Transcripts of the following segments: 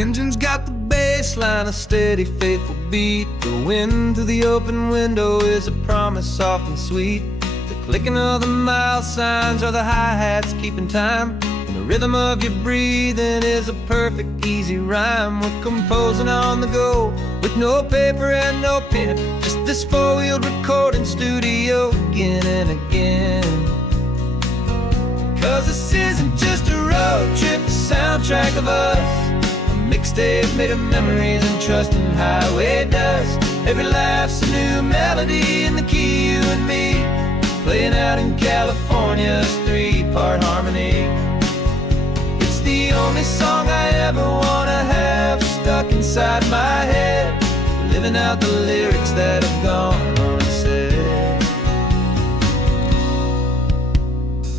engine's got the bass line, a steady, faithful beat. The wind through the open window is a promise soft and sweet. The clicking of the mile signs are the hi-hats keeping time. And the rhythm of your breathing is a perfect, easy rhyme. We're composing on the go with no paper and no pen, just this four-wheeled recording studio again and again. 'Cause this isn't just a road trip, the soundtrack of us. Mixtape made of memories and trust in highway dust. Every laugh's a new melody in the key, you and me, playing out in California's three-part harmony. It's the only song I ever wanna have stuck inside my head, living out the lyrics that have gone unsaid.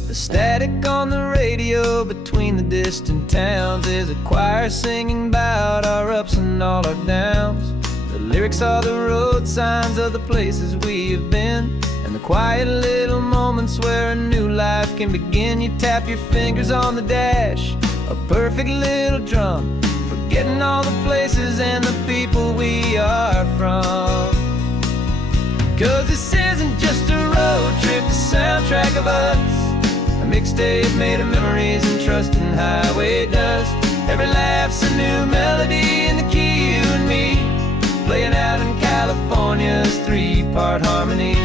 The static on the radio between the distant towns is a choir singing about our ups and all our downs. The lyrics are the road signs of the places we have been, and the quiet little moments where a new life can begin. You tap your fingers on the dash, a perfect little drum, forgetting all the places and the people we are from. 'Cause this isn't just a road trip, the soundtrack of us. Mixtape made of memories and trust in highway dust. Every laugh's a new melody in the key, you and me, playing out in California's three-part harmony.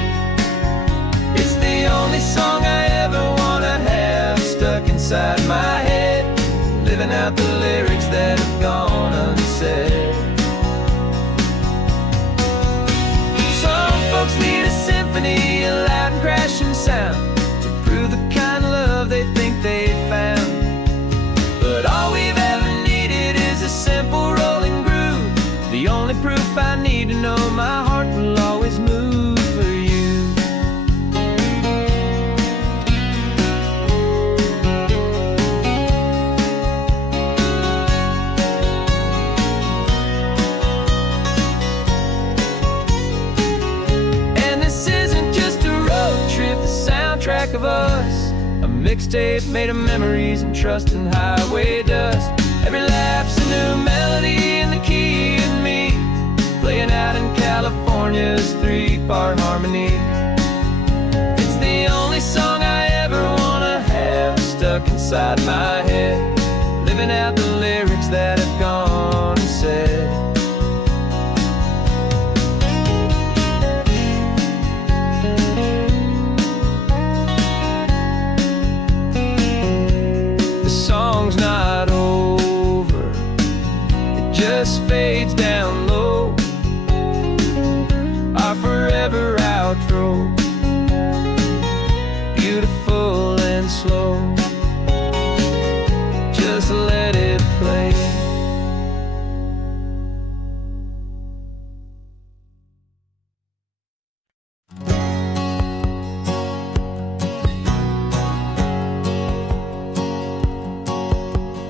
It's the only song I ever wanna have stuck inside my head, living out the lyrics that have gone unsaid. Some folks need a symphony, a loud and crashing sound, the kind of love they think they found. But all we've ever needed is a simple rolling groove, the only proof I need to know my heart will always move for you. And this isn't just a road trip, the soundtrack of us. A mixtape made of memories and trust in highway dust. Every laugh's a new melody in the key, and me, playing out in California's three-part harmony. It's the only song I ever wanna have stuck inside my head, living out the lyrics that have gone unsaid. Song's not over, it just fades down low, our forever outro, beautiful and slow. Just let it play.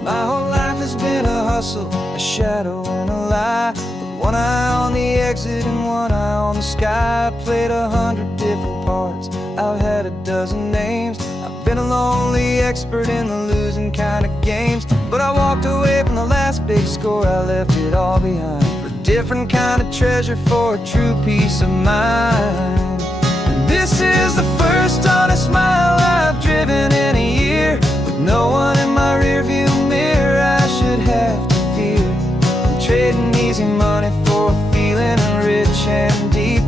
My whole life has been a hustle, a shadow and a lie, with one eye on the exit and one eye on the sky. I played 100 different parts, I've had a dozen names. I've been a lonely expert in the losing kind of games, but I walked away from the last big score, I left it all behind for a different kind of treasure, for a true peace of mind. And this is the first honest mile I've driven in a year, with no one in my rearview mirror I should have to fear. I'm trading easy money for a feeling rich and deep,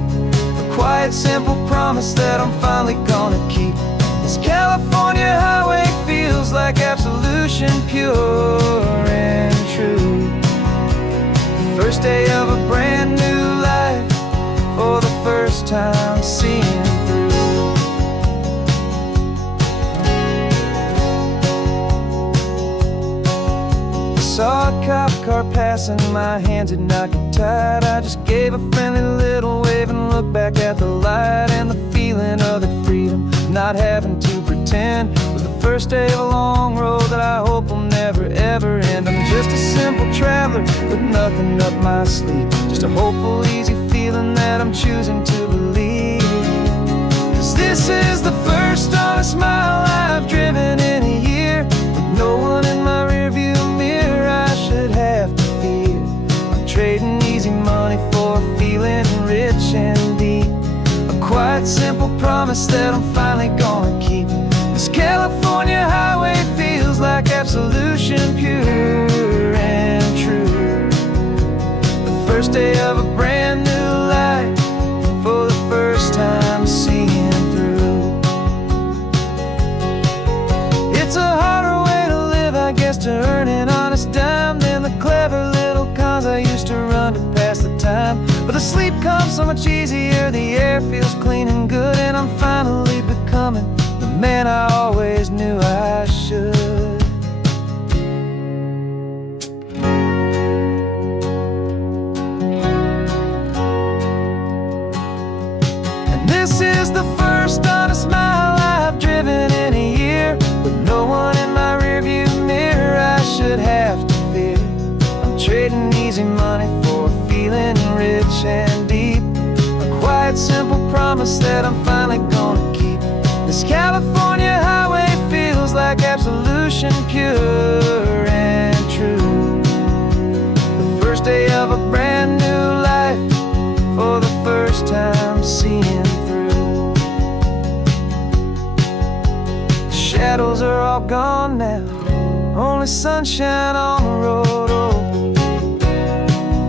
a quiet, simple promise that I'm finally gonna keep. This California highway feels like absolution, pure and true. The first day of a brand new life, for the first time seeing through. Saw a cop car passing, my hands had not got tied. I just gave a friendly little wave and looked back at the light, and the feeling of the freedom, not having to pretend, was the first day of a long road that I hope will never ever end. I'm just a simple traveler with nothing up my sleeve, just a hopeful, easy feeling that I'm choosing to believe. 'Cause this is the first honest mile I've driven in a year, with no one in my rearview mirror I should have to quiet, simple promise that I'm finally gonna keep. This California highway feels like absolution, pure and true. The first day of a brand new life, for the first time seeing through. It's a harder way to live, I guess, to earn an honest dime than the clever little cons I used to run to pass the time. But the sleep comes so much easier, the air feels clean and good, and I'm finally becoming the man I always knew I should. And this is the first honest mile I've driven in a year, with no one in my rearview mirror I should have to fear. I'm trading easy money for a feeling rich and deep, a quiet, simple promise that I'm finally gonna keep. This California highway feels like absolution, pure and true. The first day of a brand new life, for the first time seeing through. The shadows are all gone now, only sunshine on the road. Oh,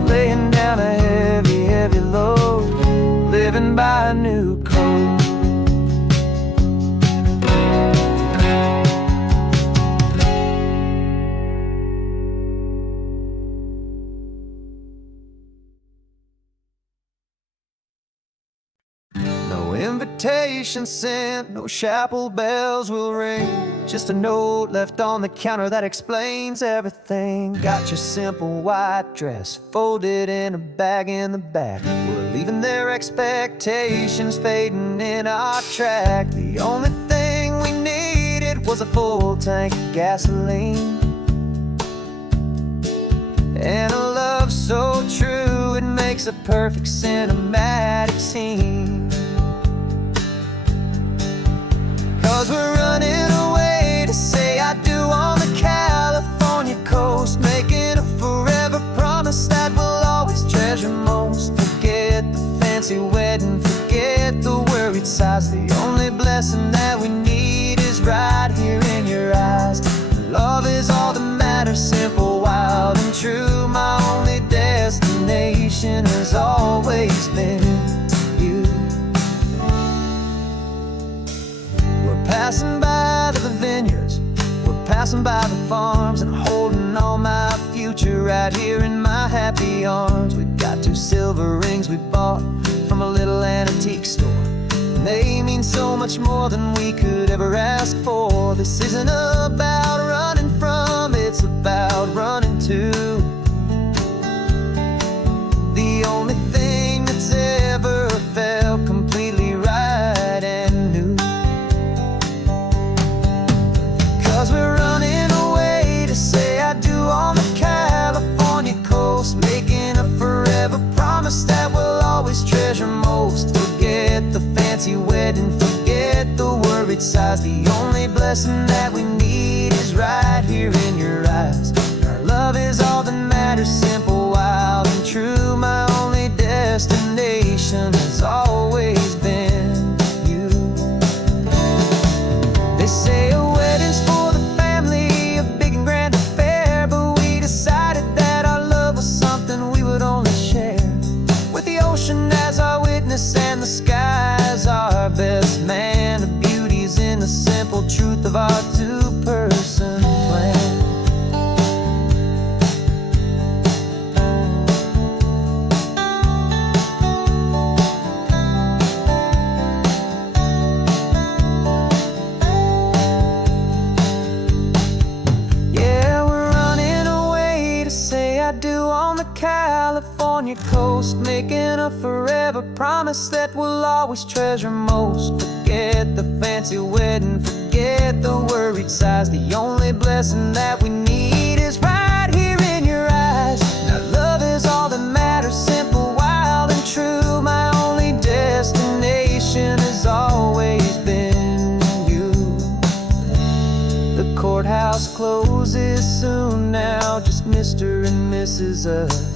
laying down a heavy, heavy load, living by a new code. No invitation sent, no chapel bells will ring, just a note left on the counter that explains everything. Got your simple white dress folded in a bag in the back. We're leaving their expectations fading in our track. The only thing we needed was a full tank of gasoline, and a love so true it makes a perfect cinematic scene. 'Cause we're running away to say I do on the California coast, making a forever promise that we'll always treasure most. Forget the fancy wedding, forget the worried sighs. The only blessing that we need is right here in your eyes. Love is all that matters, simple, wild and true. My only destination has always been you. We're passing by the vineyards, we're passing by the farms, and holding all my future right here in my happy arms. We've got 2 silver rings we bought from a little antique store, and they mean so much more than we could ever ask for. This isn't about running from, it's about running to the only thing that's ever felt completely right and new. 'Cause we're running away to say I do on the California coast, making a forever promise that we'll always treasure most. Forget the fancy wedding, forget the worried sighs. The only blessing that we need is right here in your eyes. Our love is all that matters, simple, wild and true. My only destination has always been you. They say a wedding's for the family, a big and grand affair, but we decided that our love was something we would only share, with the ocean as our witness and the sky as our best man. The beauty's in the simple truth of our 2-person plan. Yeah, we're running away to say I do on the California coast, making a forever promise that we'll always treasure most. Forget the fancy wedding, forget the worried sighs. The only blessing that we need is right here in your eyes. Now love is all that matters, simple, wild and true. My only destination has always been you. The courthouse closes soon now, just Mr. and Mrs. Us.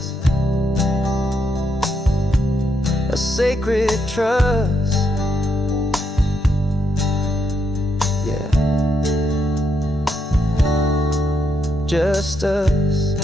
A sacred trust just us.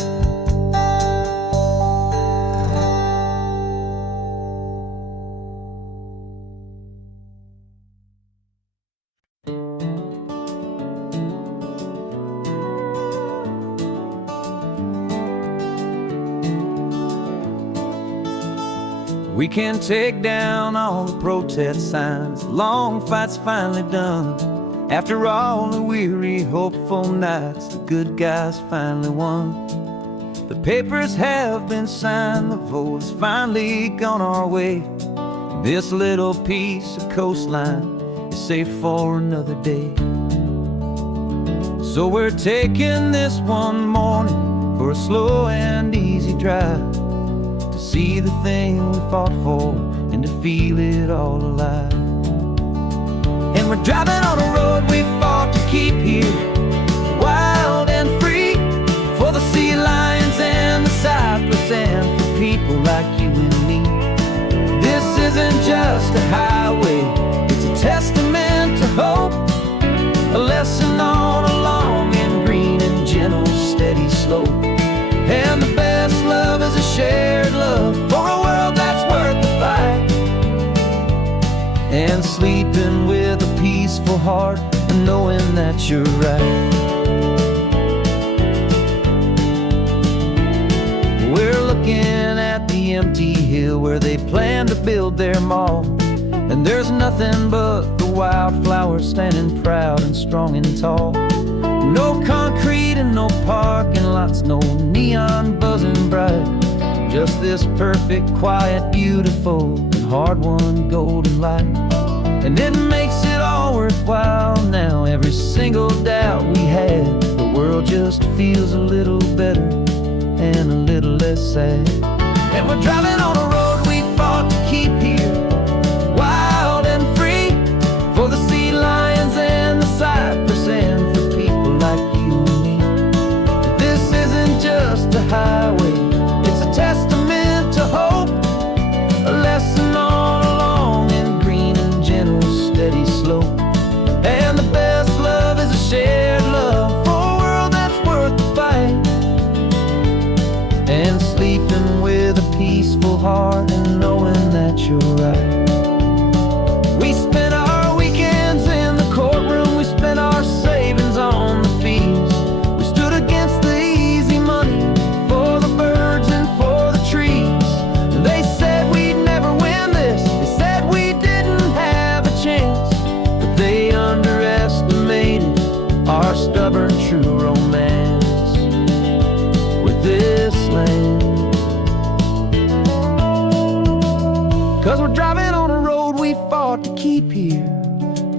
We can take down all the protest signs, long fight's finally done. After all the weary, hopeful nights, the good guys finally won. The papers have been signed, the vote has finally gone our way. This little piece of coastline is safe for another day. So we're taking this one morning for a slow and easy drive, to see the thing we fought for and to feel it all alive. And we're driving on a road we fought to keep here, wild and free, for the sea lions and the cypress and for people like you and me. This isn't just a highway, it's a testament to hope, a lesson on a long and green and gentle steady slope. And the best love is a shared love for a world that's worth the fight, and sleeping with a peaceful heart and knowing that you're right. We're looking at the empty hill where they plan to build their mall, and there's nothing but the wildflowers standing proud and strong and tall. No concrete and no parking lots, no neon buzzing bright, just this perfect, quiet, beautiful, and hard-won golden light. And it makes it all worthwhile now, every single doubt we had. The world just feels a little better and a little less sad. And we're driving on a road we fought to keep here, wild and free, for the sea lions and the cypress and for people like you and me. This isn't just a highway, it's a testament to hope, a lesson on a long and green and gentle steady slope. And the best love is a shared love for a world that's worth the fight, and sleeping with a peaceful heart and knowing that you're right. We spent our weekends in the courtroom, we spent our savings on the fees. We stood against the easy money for the birds and for the trees. And they said we'd never win this, they said we didn't have a chance, but they underestimated our stubborn true romance with this land. 'Cause we're driving on a road we fought to keep here,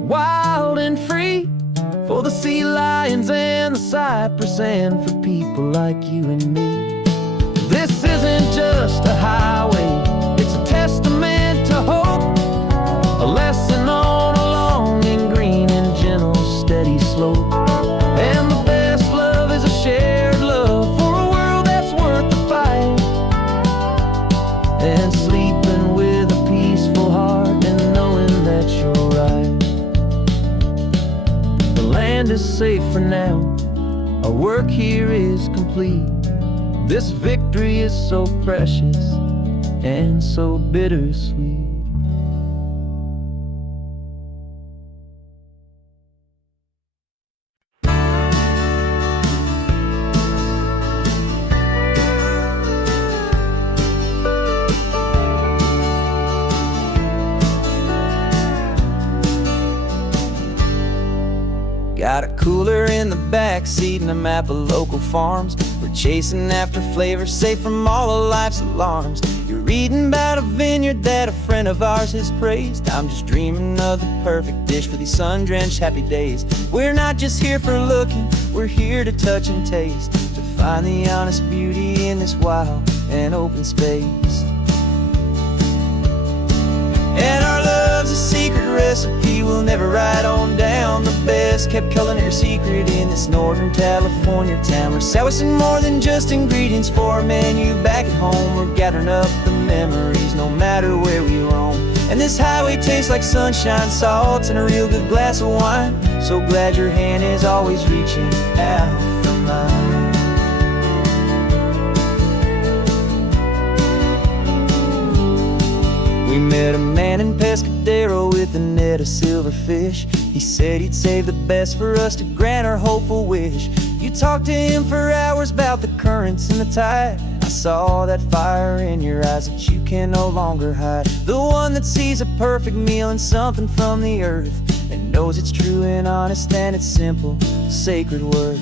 wild and free, for the sea lions and the cypress and for people like you and me. This isn't just a highway, it's a testament to hope, a lesson on a long and green and gentle steady slope. And the best love is a shared love for a world that's worth the fight, and sleeping with a peaceful heart and knowing that you're right. The land is safe for now, our work here is complete. This victory is so precious and so bittersweet. Got a cooler in the back seat and a map of local farms. We're chasing after flavors safe from all of life's alarms. You're reading about a vineyard that a friend of ours has praised. I'm just dreaming of the perfect dish for these sun-drenched happy days. We're not just here for looking, we're here to touch and taste, to find the honest beauty in this wild and open space. And our love's a secret recipe we'll never write on down. The best kept culinary secret in this Northern California town. We're selling more than just ingredients for a menu back at home. We're gathering up the memories no matter where we roam. And this highway tastes like sunshine, salt, and a real good glass of wine. So glad your hand is always reaching out for mine. We met a man in Pescadero with a net of silverfish. He said he'd save the best for us to grant our hopeful wish. You talked to him for hours about the currents and the tide. I saw that fire in your eyes that you can no longer hide. The one that sees a perfect meal in something from the earth, and knows it's true and honest and it's simple, sacred worth.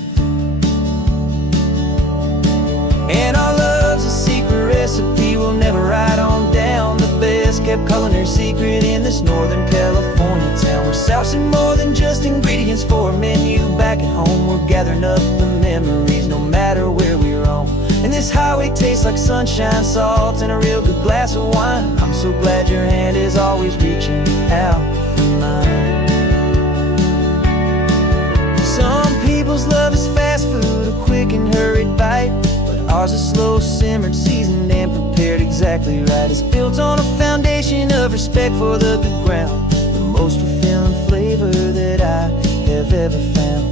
And our love's a secret recipe we'll never write on down. The best kept culinary secret in this Northern California town. We're sourcing more than just ingredients for a menu back at home. We're gathering up the memories no matter where we roam. And this highway tastes like sunshine, salt, and a real good glass of wine. I'm so glad your hand is always reaching out for mine. Some people's love is fast food, a quick and hurried bite, but ours is slow, simmered, seasoned, and prepared exactly right. It's built on a foundation of respect for the good ground, the most fulfilling flavor that I have ever found.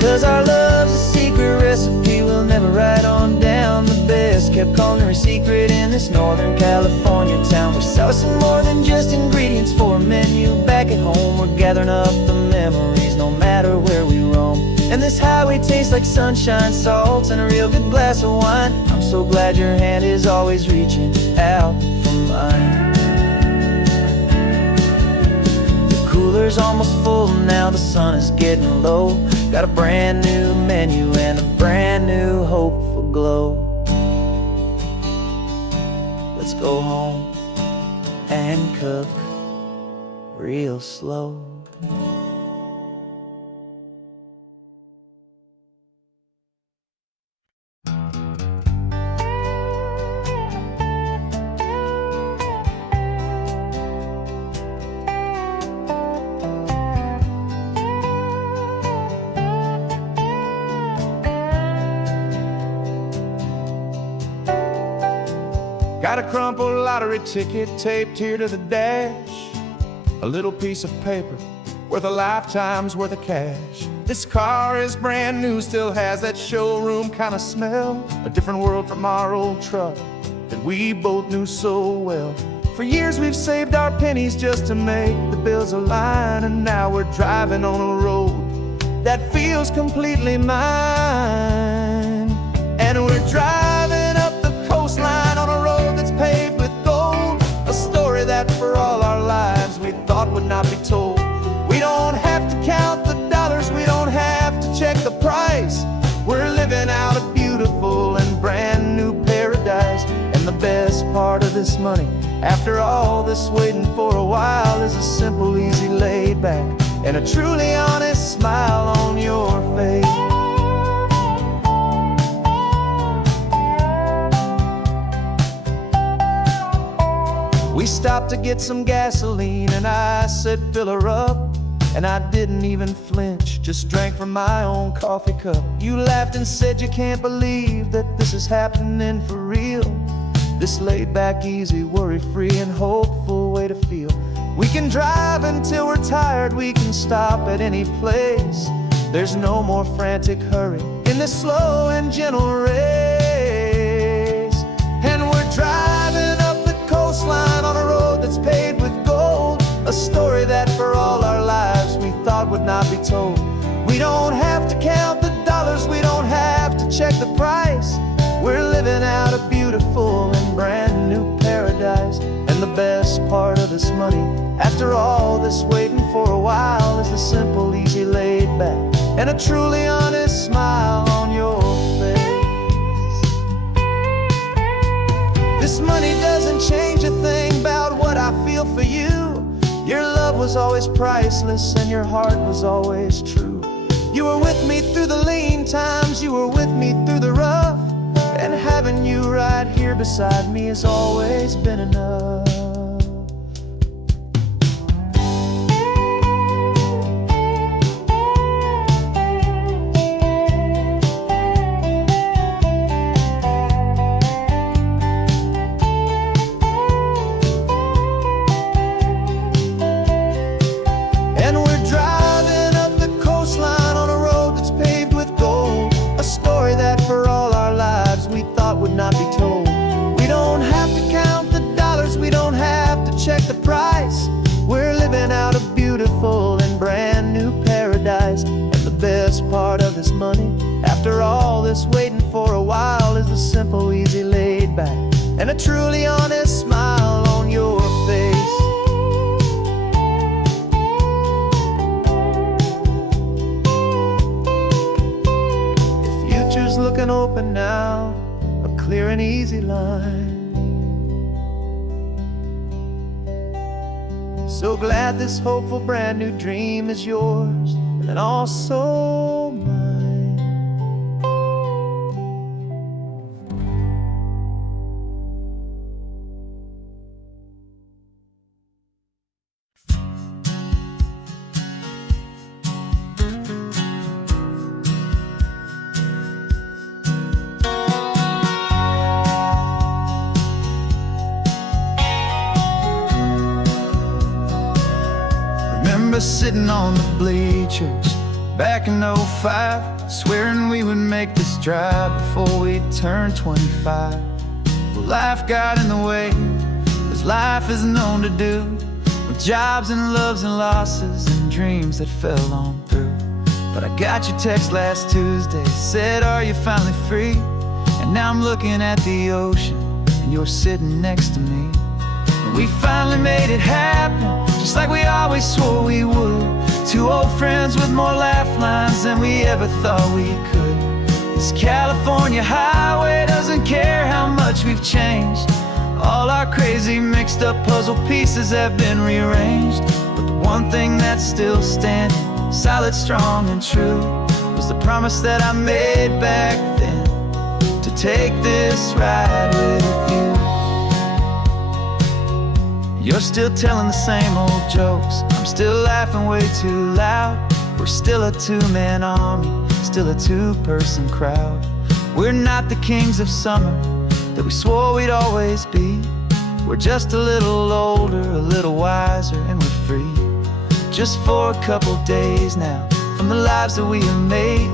'Cause our love's a secret recipe we'll never write on down. The best kept culinary secret in this Northern California town. We're sourcing more than just ingredients for a menu back at home. We're gathering up the memories no matter where we roam. And this highway tastes like sunshine, salt, and a real good glass of wine. I'm so glad your hand is always reaching out for mine. The cooler's almost full now, the sun is getting low. Got a brand new menu and a brand new hopeful glow. Let's go home and cook real slow. Got a crumpled lottery ticket taped here to the dash, a little piece of paper worth a lifetime's worth of cash. This car is brand new, still has that showroom kind of smell, a different world from our old truck that we both knew so well. For years we've saved our pennies just to make the bills align, and now we're driving on a road that feels completely mine. And we're driving up the coastline on a road that's paved with gold, a story that for all our lives we thought would not be told. We don't have to count the dollars, we don't have to check the price. We're living out a beautiful and brand new paradise. And the best part of this money, after all this waiting for a while, is a simple, easy, laid back, and a truly honest smile on your face. We stopped to get some gasoline and I said fill her up, and I didn't even flinch, just drank from my own coffee cup. You laughed and said you can't believe that this is happening for real. This laid back, easy, worry-free and hopeful way to feel. We can drive until we're tired, we can stop at any place. There's no more frantic hurry in this slow and gentle race. And we're driving up the coastline on a road that's paved with gold, a story that for all our lives we thought would not be told. We don't have to count the dollars, we don't have to check the price. We're living out a beautiful and brand new paradise. And the best part of this money, after all this waiting for a while, is the simple, easy, laid back, and a truly honest smile on your face. This money doesn't change a thing about what I feel for you. Your love was always priceless and your heart was always true. You were with me through the lean times, you were with me through the rough, and having you right here beside me has always been enough. that truly honest smile on your face. The future's looking open now, a clear and easy line. So glad this hopeful brand new dream is yours and also mine. Remember sitting on the bleachers back in '05, swearing we would make this drive before we turned 25. Well, life got in the way, as life is known to do, with jobs and loves and losses and dreams that fell on through. But I got your text last Tuesday, said, are you finally free? And now I'm looking at the ocean, and you're sitting next to me. And we finally made it happen, just like we always swore we would. Two old friends with more laugh lines than we ever thought we could. This California highway doesn't care how much we've changed. All our crazy mixed up puzzle pieces have been rearranged. But the one thing that's still standing, solid, strong and true, was the promise that I made back then, to take this ride with you. You're still telling the same old jokes, I'm still laughing way too loud. We're still a two-man army, still a two-person crowd. We're not the kings of summer that we swore we'd always be. We're just a little older, a little wiser, and we're free. Just for a couple days now, from the lives that we have made,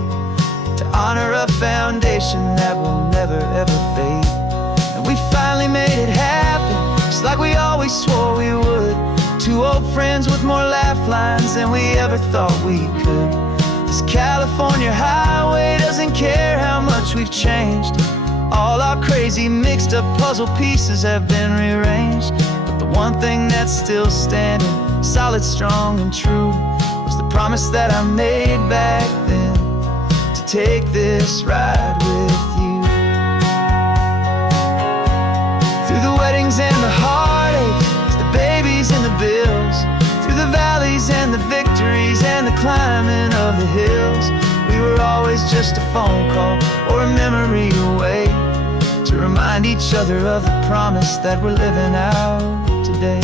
to honor a foundation that will never ever fade. And we finally made it happen, just like we always swore we would. Two old friends with more laugh lines than we ever thought we could. This California highway doesn't care how much we've changed. All our crazy mixed up puzzle pieces have been rearranged. But the one thing that's still standing, solid, strong and true, was the promise that I made back then, to take this ride with you. Through the weddings and the heartaches, the babies and the bills, through the valleys and the victories and the climbing of the hills, we were always just a phone call or a memory away, to remind each other of the promise that we're living out today.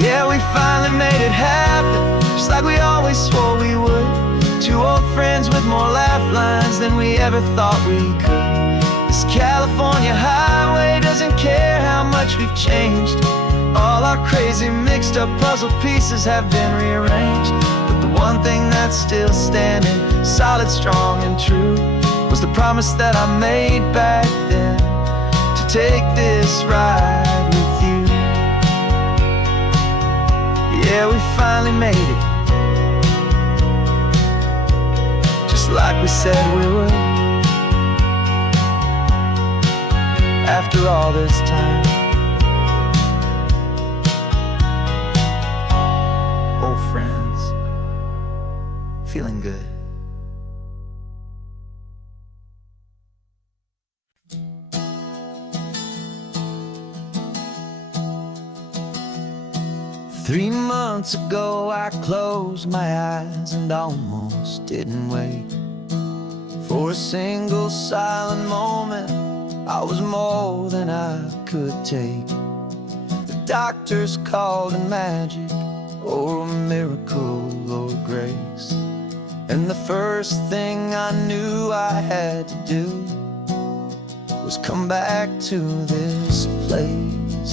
Yeah, we finally made it happen, just like we always swore we would. Two old friends with more laugh lines than we ever thought we could. This California highway doesn't care how much we've changed. All our crazy mixed up puzzle pieces have been rearranged. But the one thing that's still standing, solid, strong and true, was the promise that I made back then, to take this ride with you. Yeah, we finally made it, just like we said we would. After all this time, old friends, feeling good. Three months ago I closed my eyes and almost didn't wake. For a single silent moment, I was more than I could take. The doctors called it magic, or a miracle, or grace. And the first thing I knew I had to do was come back to this place,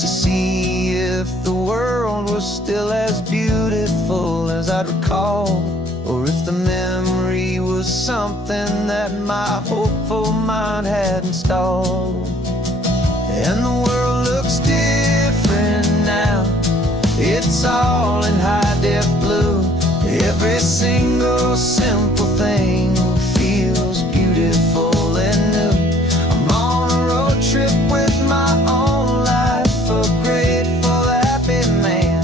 to see if the world was still as beautiful as I'd recall, or if the memory was was something that my hopeful mind had installed. And the world looks different now. It's all in high-def blue. Every single simple thing feels beautiful and new. I'm on a road trip with my own life, a grateful, happy man,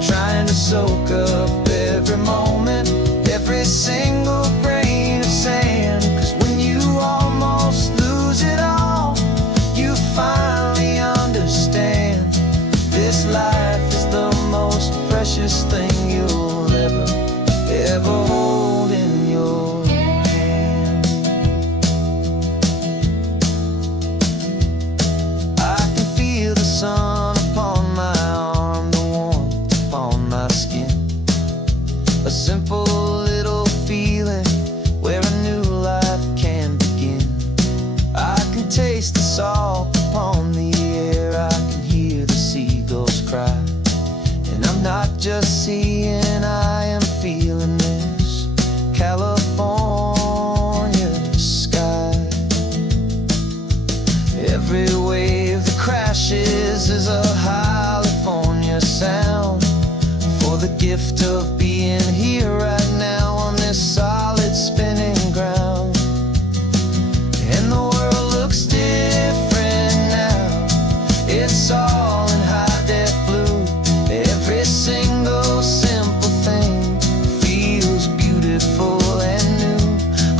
trying to soak up every moment, every single grain of sand. 'Cause when you almost lose it all, you finally understand this life is the most precious thing you'll ever hold in your hand. I can feel the sun upon my arm, the warmth upon my skin. A simple little feeling where a new life can begin. I can taste the salt upon the air, I can hear the seagulls cry. And I'm not just seeing, I am feeling this California sky. Every wave that crashes is a California sound, for the gift of being here right now on this solid spinning ground. And the world looks different now. It's all in high-def blue. Every single simple thing feels beautiful and new.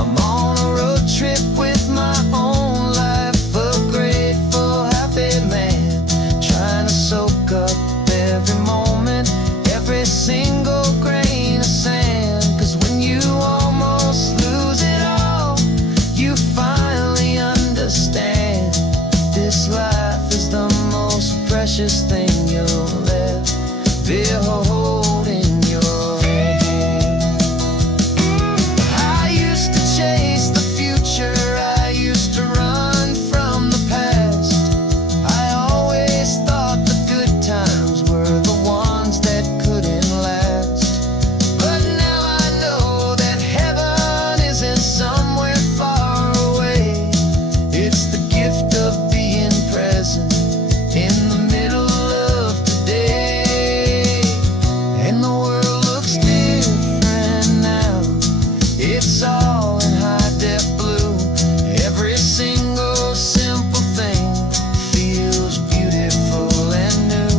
I'm on a road trip with my own life, a grateful, happy man, trying to soak up every moment, every single grain of sand. 'Cause when you almost lose it all, you finally understand this life is the most precious thing you'll ever hold in your hand. I used to chase the future, I used to run from the past. I always thought the good times were the ones that couldn't last. But now I know that heaven isn't somewhere far away. It's the gift of being present in the middle of today. And the world looks different now. It's all in high-def blue. Every single simple thing feels beautiful and new.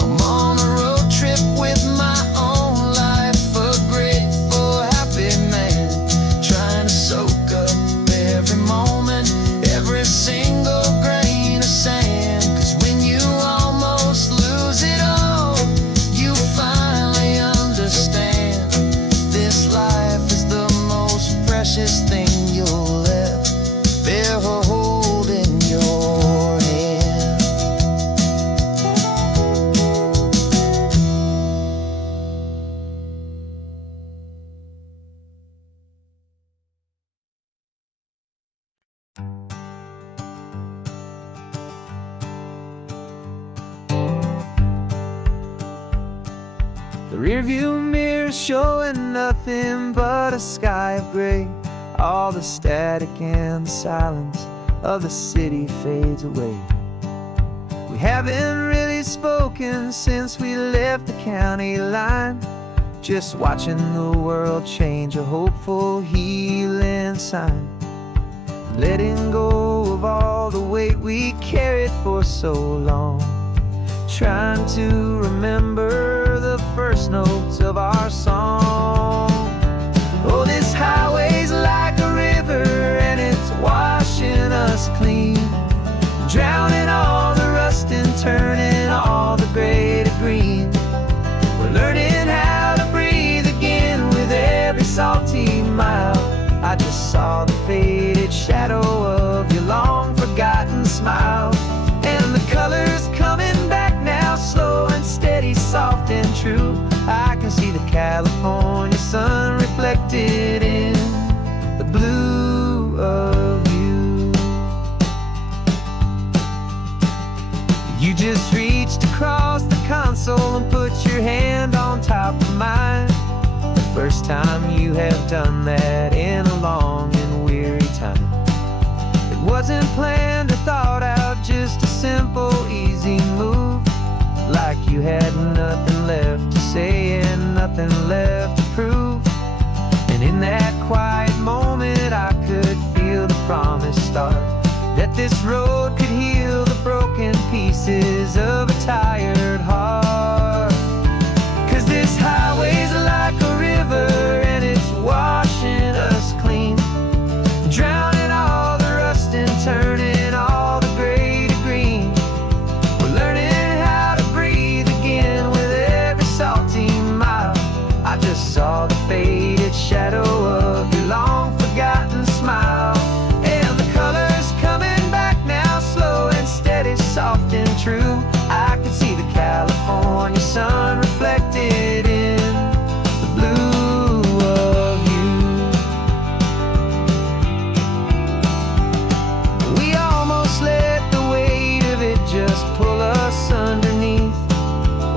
I'm on a road trip with my own life, a grateful, happy man, trying to soak up every moment, every single grain of sand. 'Cause when you almost lose it all, you finally understand this life is the most precious thing you'll ever hold in your hand. The rearview mirror showing nothing but a sky of gray. All the static and the silence of the city fades away. We haven't really spoken since we left the county line, just watching the world change, a hopeful healing sign. Letting go of all the weight we carried for so long, trying to remember the first notes of our song. Oh, this highway's like a river and it's washing us clean, drowning all the rust and turning all the gray to green. We're learning how to breathe again with every salty mile. I just saw the faded shadow of your long forgotten smile. And the colors coming back now, slow and steady, soft and true. I can see the California sun reflected in the blue of you. You just reached across the console and put your hand on top of mine. The first first time you have done that in a long and weary time. It wasn't planned or thought out, just a simple, easy move. Like you had nothing left to say and nothing left to prove. And in that quiet moment I could feel the promise start, that this road could heal the broken pieces of a tired heart. 'Cause this highway's like a river and it's washing us clean, drowning all the rust and turning all the gray to green. We're learning how to breathe again with every salty mile. I just saw the faded shadow of your long forgotten smile. And the colors coming back now, slow and steady, soft and true. I can see the California sun reflected in the blue of you. We almost let the weight of it just pull us underneath.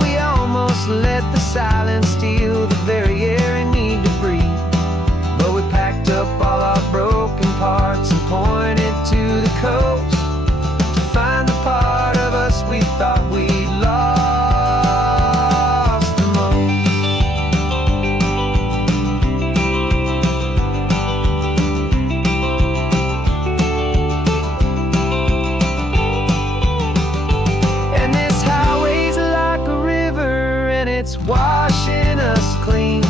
We almost let the silence steal the very air we need to breathe. But we packed up all our broken parts and pointed to the coast to find the part of us we thought we'd lost the most. And this highway's like a river and it's washing us clean,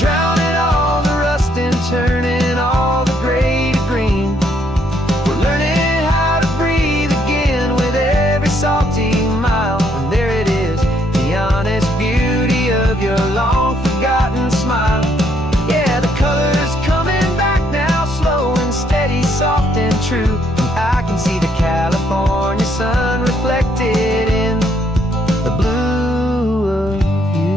drowning all the rust and turning all the gray to green. We're learning how to breathe again with every salty mile. And there it is, the honest beauty of your long forgotten smile. Yeah, the colors coming back now, slow and steady, soft and true. I can see the California sun reflected in the blue of you.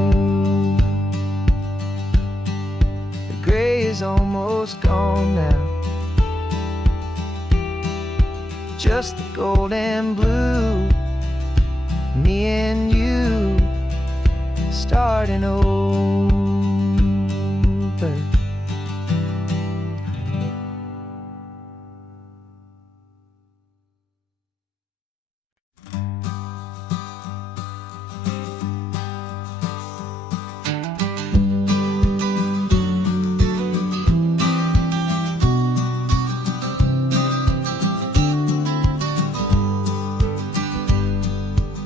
The gray is almost gone now, just the gold and blue. Me and you starting over.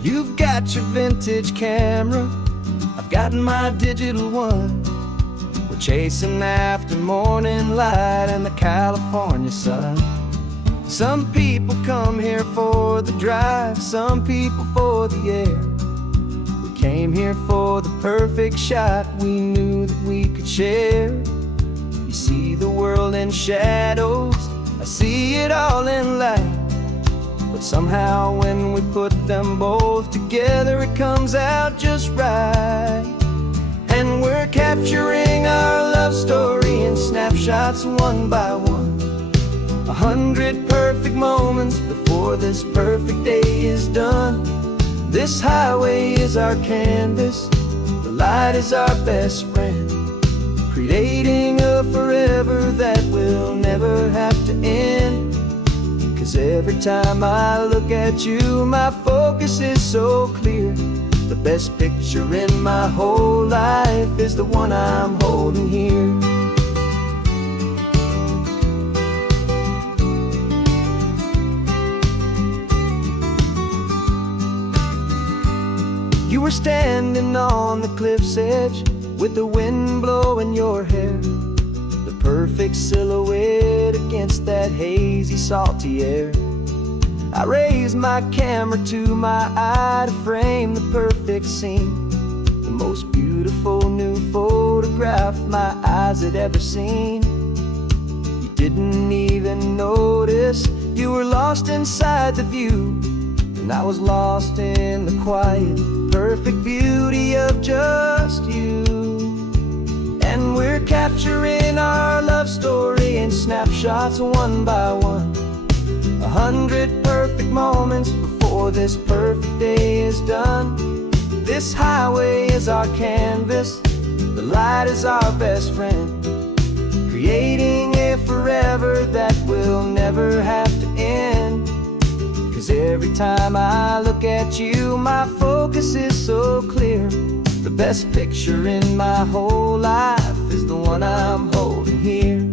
You've got your vintage camera, I've got my digital one. We're chasing after morning light and the California sun. Some people come here for the drive, some people for the air. We came here for the perfect shot we knew that we could share. You see the world in shadows, I see it all in light. But somehow when we put them both together, it comes out just right. And we're capturing our love story in snapshots one by one. 100 perfect moments before this perfect day is done. This highway is our canvas, the light is our best friend, creating a forever that will never have to end. 'Cause every time I look at you, my focus is so clear. The best picture in my whole life is the one I'm holding here. You were standing on the cliff's edge with the wind blowing your hair, the perfect silhouette against that hazy, salty air. I raised my camera to my eye to frame the perfect scene, the most beautiful new photograph my eyes had ever seen. You didn't even notice you were lost inside the view, and I was lost in the quiet, perfect beauty of just you. And we're capturing our love story in snapshots one by one. 100 perfect moments before this perfect day is done. This highway is our canvas, The light is our best friend, creating a forever that will never have to end. 'Cause every time I look at you, my focus is so clear. The best picture in my whole life is the one I'm holding here.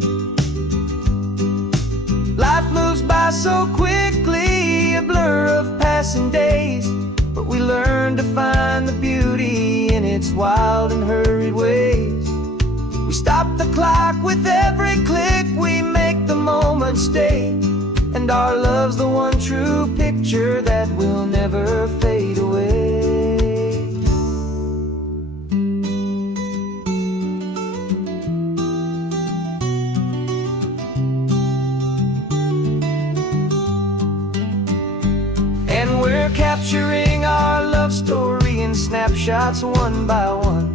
Life moves by so quickly, a blur of passing days, but we learn to find the beauty in its wild and hurried ways. We stop the clock with every click, we make the moment stay, and our love's the one true picture that will never fade away. And we're capturing our love story in snapshots one by one.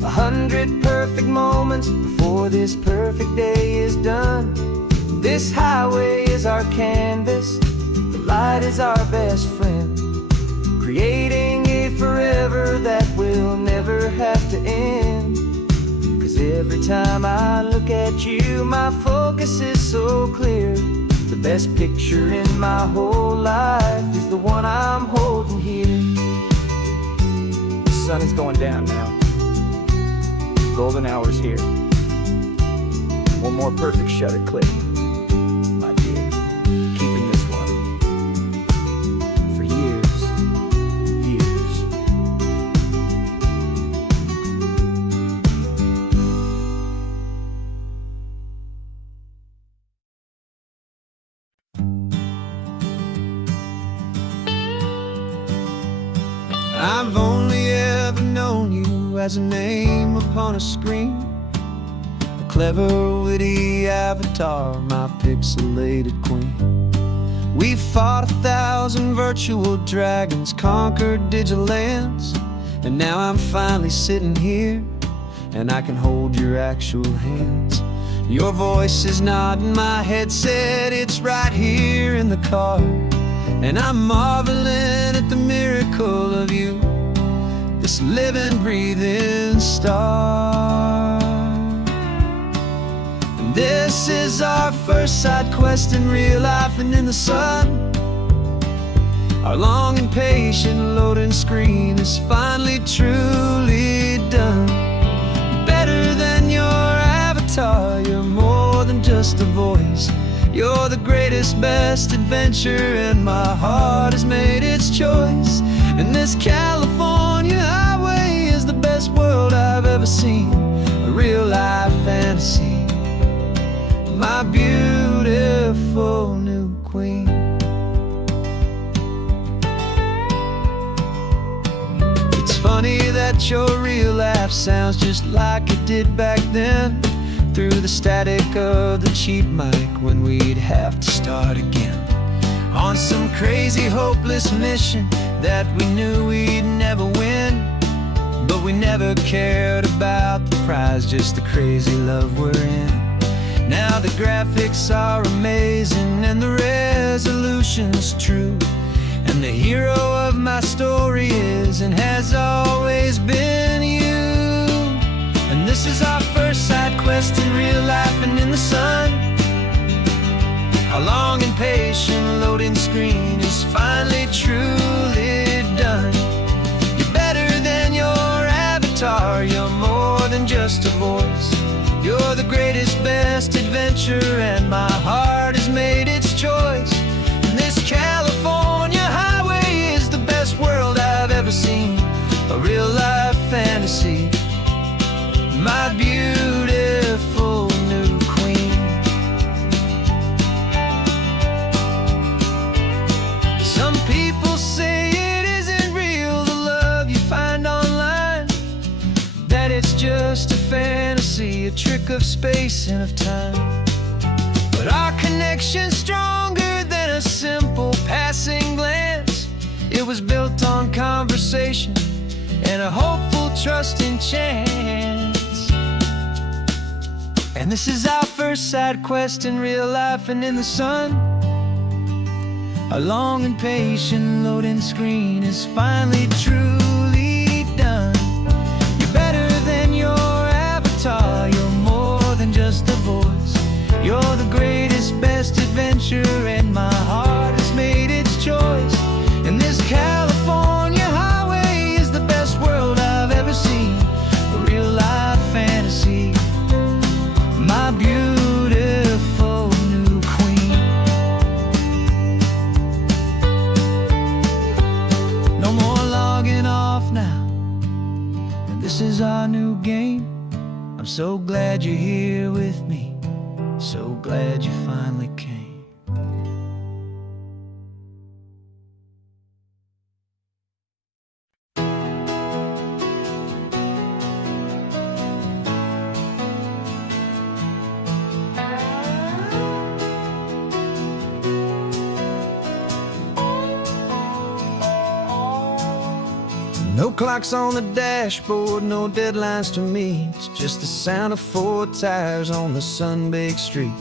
100 perfect moments before this perfect day is done. This highway is our canvas, the light is our best friend, creating a forever that will never have to end. 'Cause every time I look at you, my focus is so clear. The best picture in my whole life is the one I'm holding here. The sun is going down now. Golden hour's here. One more perfect shutter click, my dear. Keeping this one for years, years. I've only ever known you as a name upon a screen, a clever, witty avatar, my pixelated queen. We fought 1,000 virtual dragons, conquered digital lands, and now I'm finally sitting here, and I can hold your actual hands. Your voice is not in my headset, it's right here in the car, and I'm marveling at the miracle of you, this living, breathing star. And this is our first side quest in real life and in the sun. Our long and patient loading screen is finally truly done. Better than your avatar, you're more than just a voice. You're the greatest, best adventure, and my heart has made its choice. And this California highway is the best world I've ever seen, a real life fantasy, my beautiful new queen. It's funny that your real life sounds just like it did back then, through the static of the cheap mic when we'd have to start again, on some crazy hopeless mission that we knew we'd never win. But we never cared about the prize, just the crazy love we're in. Now the graphics are amazing and the resolution's true, and the hero of my story is and has always been you. And this is our first side quest in real life and in the sun. Our long and patient loading screen is finally truly done. You're better than your avatar, you're more than just a voice. You're the greatest, best adventure, and my heart has made its choice. And this California highway is the best world I've ever seen, a real life fantasy, my beautiful new queen. Some people say it isn't real, the love you find online, that it's just a fantasy, a trick of space and of time. But our connection's stronger than a simple passing glance. It was built on conversation and a hopeful, trusting chance. And this is our first side quest in real life and in the sun. Our long and patient loading screen is finally truly done. You're better than your This is our new game. I'm so glad you're here with me. So glad you finally came. No clocks on the dashboard, no deadlines to meet. It's just the sound of 4 tires on the sun-baked street.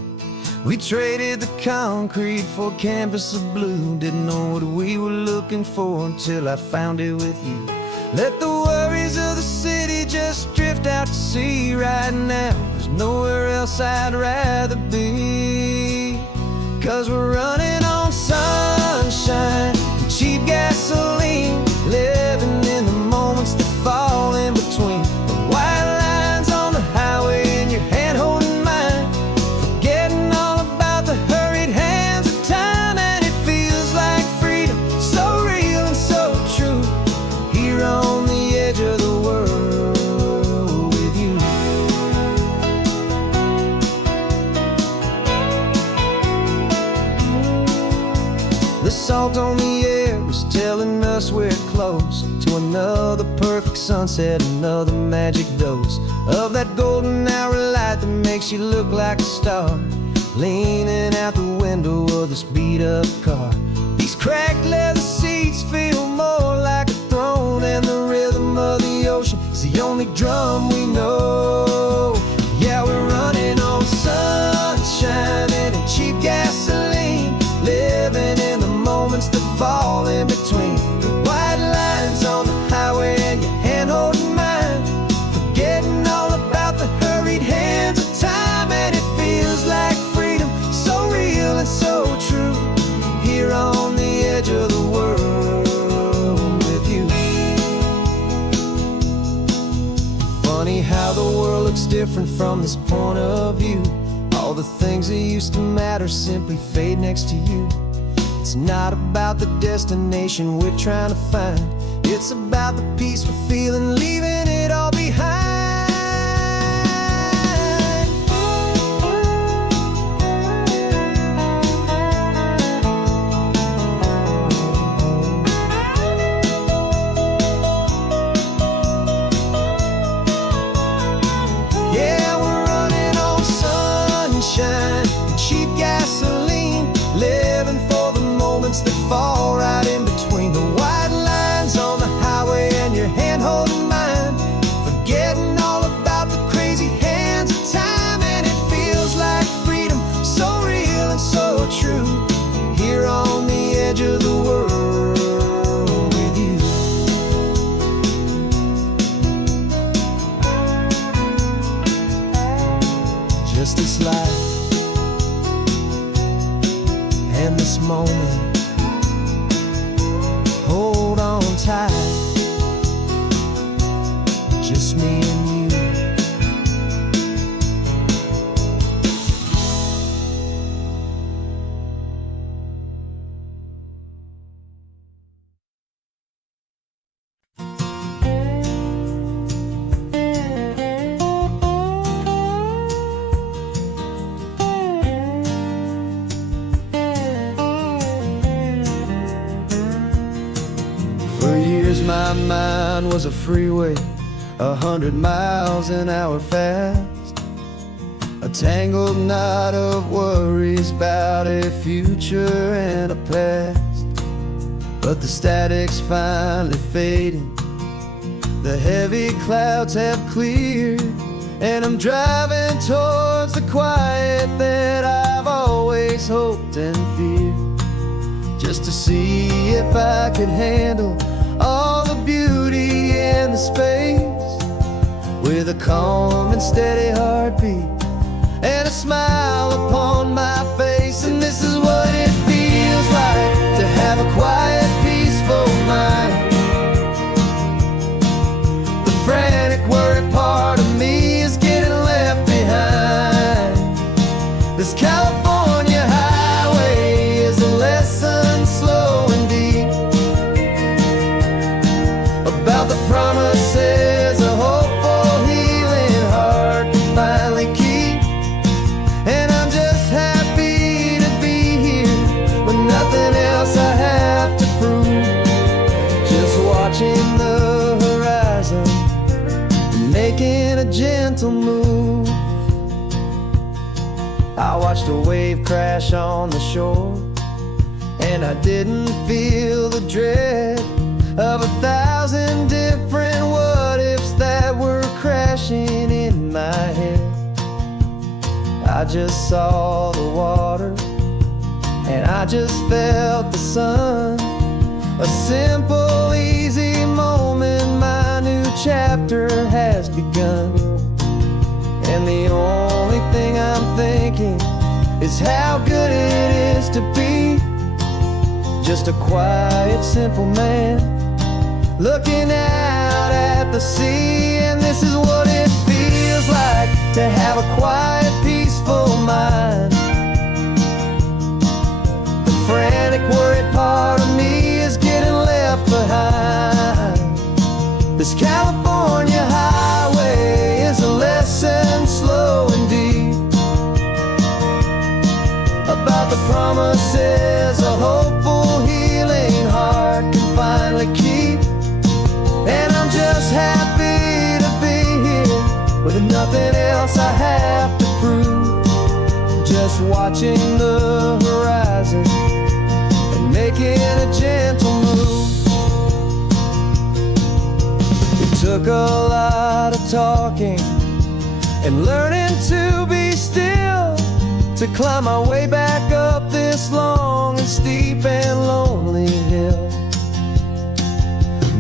We traded the concrete for a canvas of blue. Didn't know what we were looking for until I found it with you. Let the worries of the city just drift out to sea right now. There's nowhere else I'd rather be. 'Cause we're running on sunshine and cheap gasoline, living in the moments that fall in between. The white lines on the highway and your hand holding mine, forgetting all about the hurried hands of time. And it feels like freedom, so real and so true, here on the edge of the world with you. The salt on the air is telling us we're close to another perfect sunset, another magic dose of that golden hour light that makes you look like a star, leaning out the window of this beat-up car. These cracked leather seats feel more like a throne, and the rhythm of the ocean is the only drum we know. Yeah, we're running on sunshine and cheap gasoline, living in the moments that fall in between. The white lines on the highway and your hand holding mine, forgetting all about the hurried hands of time. And it feels like freedom, so real and so true, here on the edge of the world with you. Funny how the world looks different from this point of view. All the things that used to matter simply fade next to you. It's not about the destination we're trying to find, it's about the peace we're feeling, leaving it all behind. Yeah, we're running on sunshine and cheap gasoline, living for the moments that fall right in between. The white lines on the highway and your hand holding mine, forgetting all about the crazy hands of time. And it feels like freedom, so real and so true, here on the edge of the world with you. Just this life and this moment, hold on tight, just me and you. For years my mind was a freeway, 100 miles an hour fast, a tangled knot of worries about a future and a past. But the static's finally fading, the heavy clouds have cleared, and I'm driving towards the quiet that I've always hoped and feared, just to see if I could handle all the beauty and the space, with a calm and steady heartbeat and a smile upon my face. And this is what it feels like to have a quiet, peaceful mind. The frantic, worried part of me is getting left behind. This California highway is a lesson slow and deep about the promises of hope gentle move. I watched a wave crash on the shore, and I didn't feel the dread of 1,000 different what-ifs that were crashing in my head. I just saw the water, and I just felt the sun. A simple, easy moment, my new chapter has begun. And the only thing I'm thinking is how good it is to be just a quiet, simple man looking out at the sea. And this is what it feels like to have a quiet, peaceful mind. The frantic, worried part of me is getting left behind. This California highway is a lesson, slow and deep, about the promises a hopeful, healing heart can finally keep. And I'm just happy to be here with nothing else I have to prove, just watching the horizon and making a gentle move. It took a lot of talking and learning to be still to climb my way back up this long and steep and lonely hill.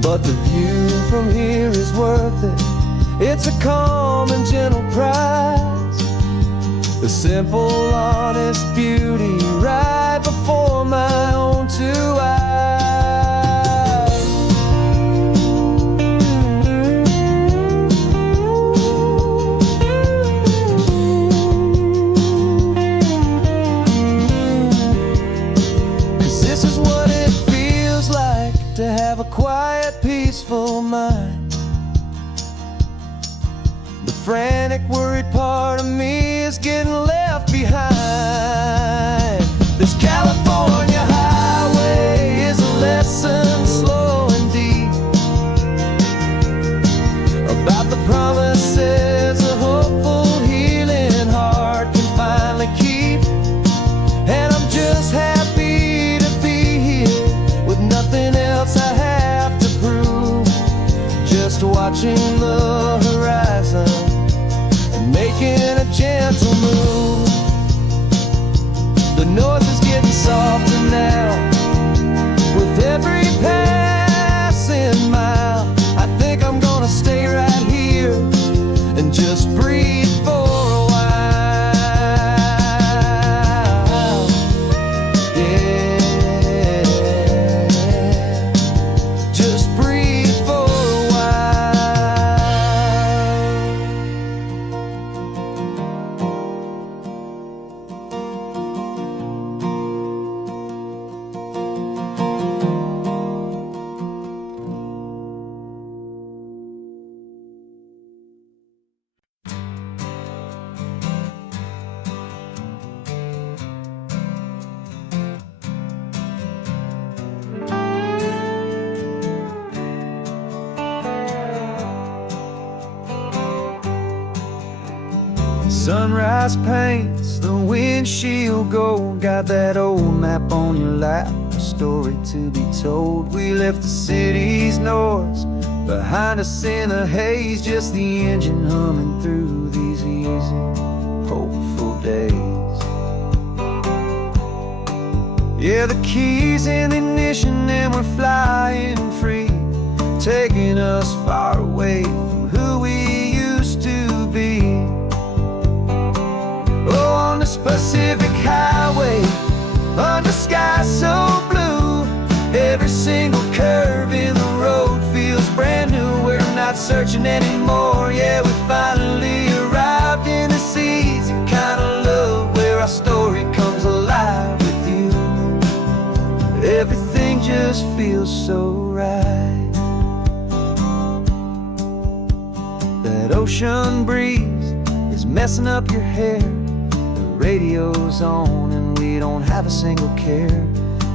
But the view from here is worth it. It's a calm and gentle prize, the simple, honest beauty right before my own two eyes. 'Cause this is what it feels like to have a quiet, peaceful mind. The frantic, worried part of me is getting left behind. This California highway is a lesson, slow and deep, about the promises a hopeful, healing heart can finally keep. And I'm just happy to be here with nothing else I have to prove, just watching the horizon and making a gentle move. The noise is getting softer now with every passing mile. I think I'm gonna stay right here and just breathe for a while. Yeah, just breathe for a while. Sunrise paints the windshield gold. Got that old map on your lap, a story to be told. We left the city's noise behind us in the haze, just the engine humming through these easy, hopeful days. Yeah, the keys in the ignition and we're flying free, taking us far away from who we used to be. Oh, on this Pacific highway, under sky so blue, every single curve in the road feels brand new. We're not searching anymore, yeah, we finally arrived in this easy kind of love where our story comes alive with you. Everything just feels so right. That ocean breeze is messing up your hair, radio's on and we don't have a single care.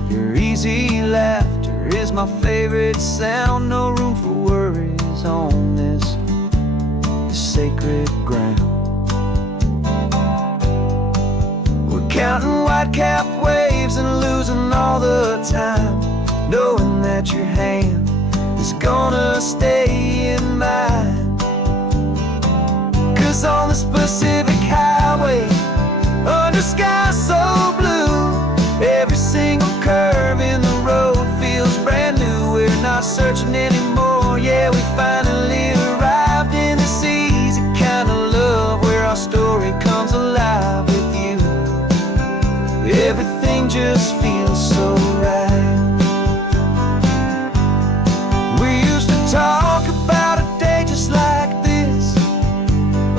Your easy laughter is my favorite sound, no room for worries on this sacred ground. We're counting white-cap waves and losing all the time, knowing that your hand is gonna stay in mine. 'Cause on this Pacific highway, under skies so blue, every single curve in the road feels brand new. We're not searching anymore, yeah, we finally arrived in this easy kind of love where our story comes alive with you. Everything just feels so right. We used to talk about a day just like this,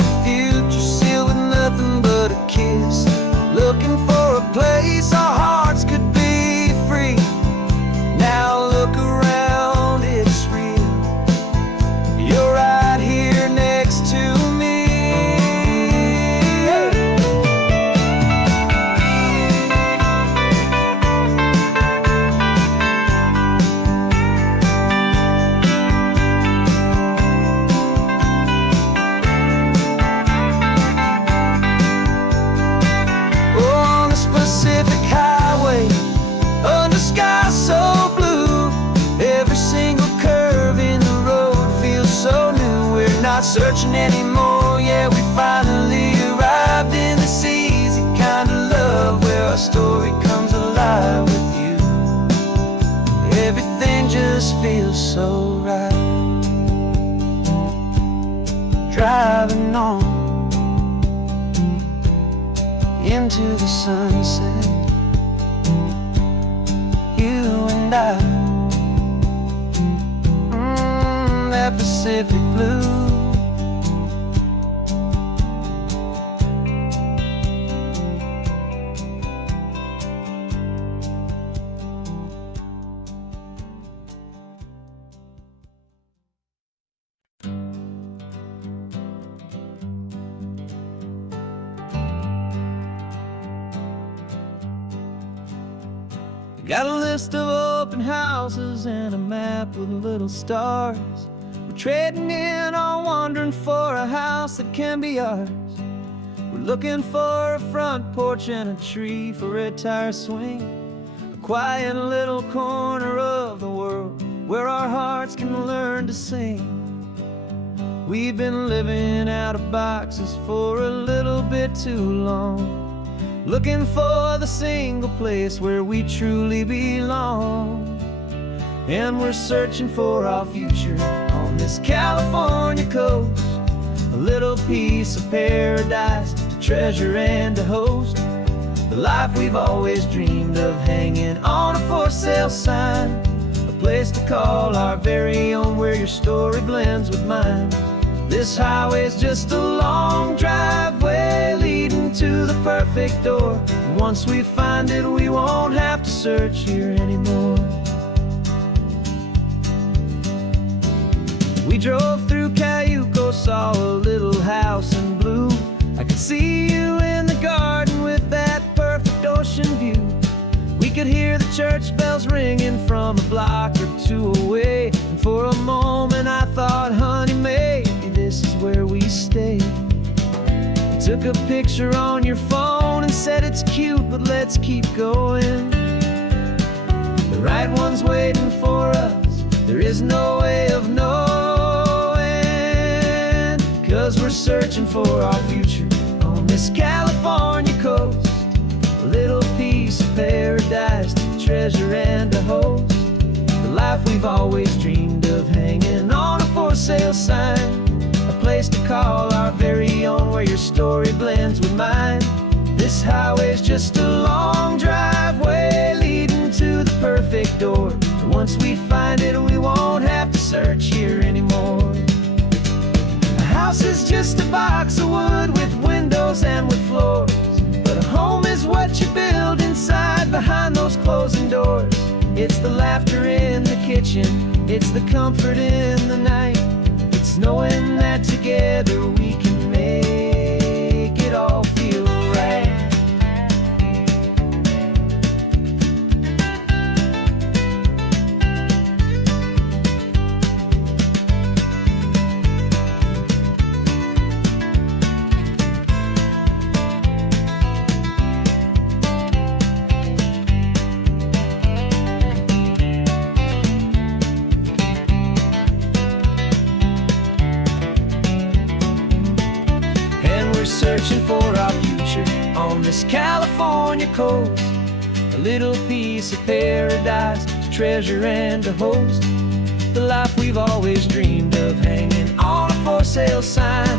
a future sealed with nothing but a kiss, looking for a place our hearts could be free. Now look around, it's real. You're right here next to me. On the Pacific highway, under skies so blue, every single curve in the road feels so new. We're not searching anymore, yeah, we finally arrived in this easy kind of love where our story comes alive with you. Everything just feels so right. Driving on into the sunset, you and I, that Pacific blue. Got a list of open houses and a map with little stars. We're trading in our wandering for a house that can be ours. We're looking for a front porch and a tree for a tire swing, a quiet little corner of the world where our hearts can learn to sing. We've been living out of boxes for a little bit too long, looking for the single place where we truly belong. And we're searching for our future on this California coast, a little piece of paradise to treasure and to host, the life we've always dreamed of hanging on a for sale sign, a place to call our very own where your story blends with mine. This highway's just a long driveway leading to the perfect door. And once we find it, we won't have to search here anymore. We drove through Cayuco, saw a little house in blue. I could see you in the garden with that perfect ocean view. We could hear the church bells ringing from a block or two away. And for a moment I thought, honey, maybe this is where we stay. You took a picture on your phone and said it's cute, but let's keep going. The right one's waiting for us, there is no way of knowing, 'cause we're searching for our future on this California coast, a little piece of paradise to treasure and to host, the life we've always dreamed of hanging on a for sale sign, a place to call our very own where your story blends with mine. This highway's just a long driveway leading to the perfect door. And once we find it, we won't have to search here anymore. A house is just a box of wood with windows and with floors, but a home is what you build inside behind those closing doors. It's the laughter in the kitchen, it's the comfort in the night, it's knowing that together we can make it all feel right. we're searching for our future on this California coast. A little piece of paradise to treasure and to host. The life we've always dreamed of, hanging on a for sale sign.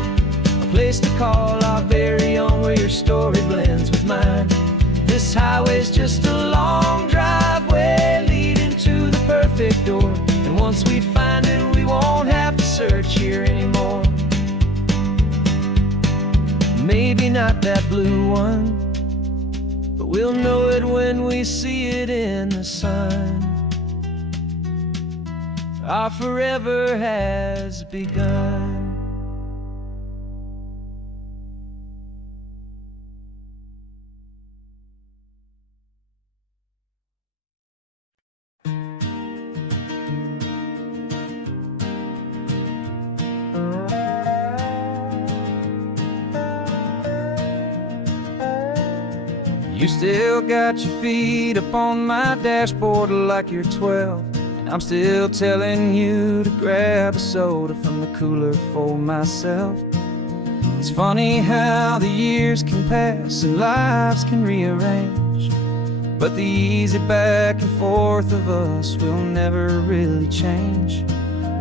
A place to call our very own, where your story blends with mine. This highway's just a long driveway leading to the perfect door. And once we find it, we won't have to search here anymore. Maybe not that blue one, but we'll know it when we see it in the sun. Our forever has begun. You still got your feet up on my dashboard like you're 12, and I'm still telling you to grab a soda from the cooler for myself. It's funny how the years can pass and lives can rearrange, but the easy back and forth of us will never really change.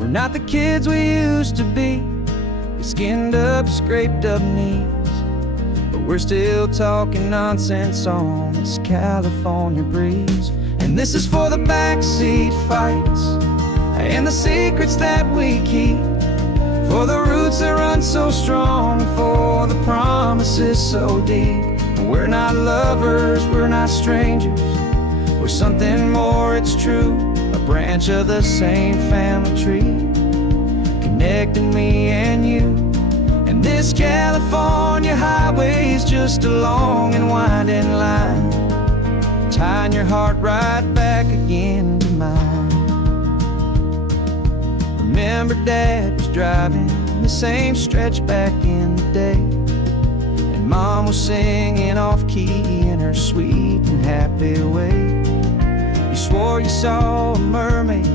We're not the kids we used to be, with skinned up, scraped up knees, but we're still talking nonsense on this California breeze. And this is for the backseat fights and the secrets that we keep, for the roots that run so strong, for the promises so deep. We're not lovers, we're not strangers, we're something more, it's true. A branch of the same family tree, connecting me and you. And this California highway is just a long and winding line, tying your heart right back again to mine. Remember Dad was driving the same stretch back in the day, and Mom was singing off-key in her sweet and happy way. You swore you saw a mermaid,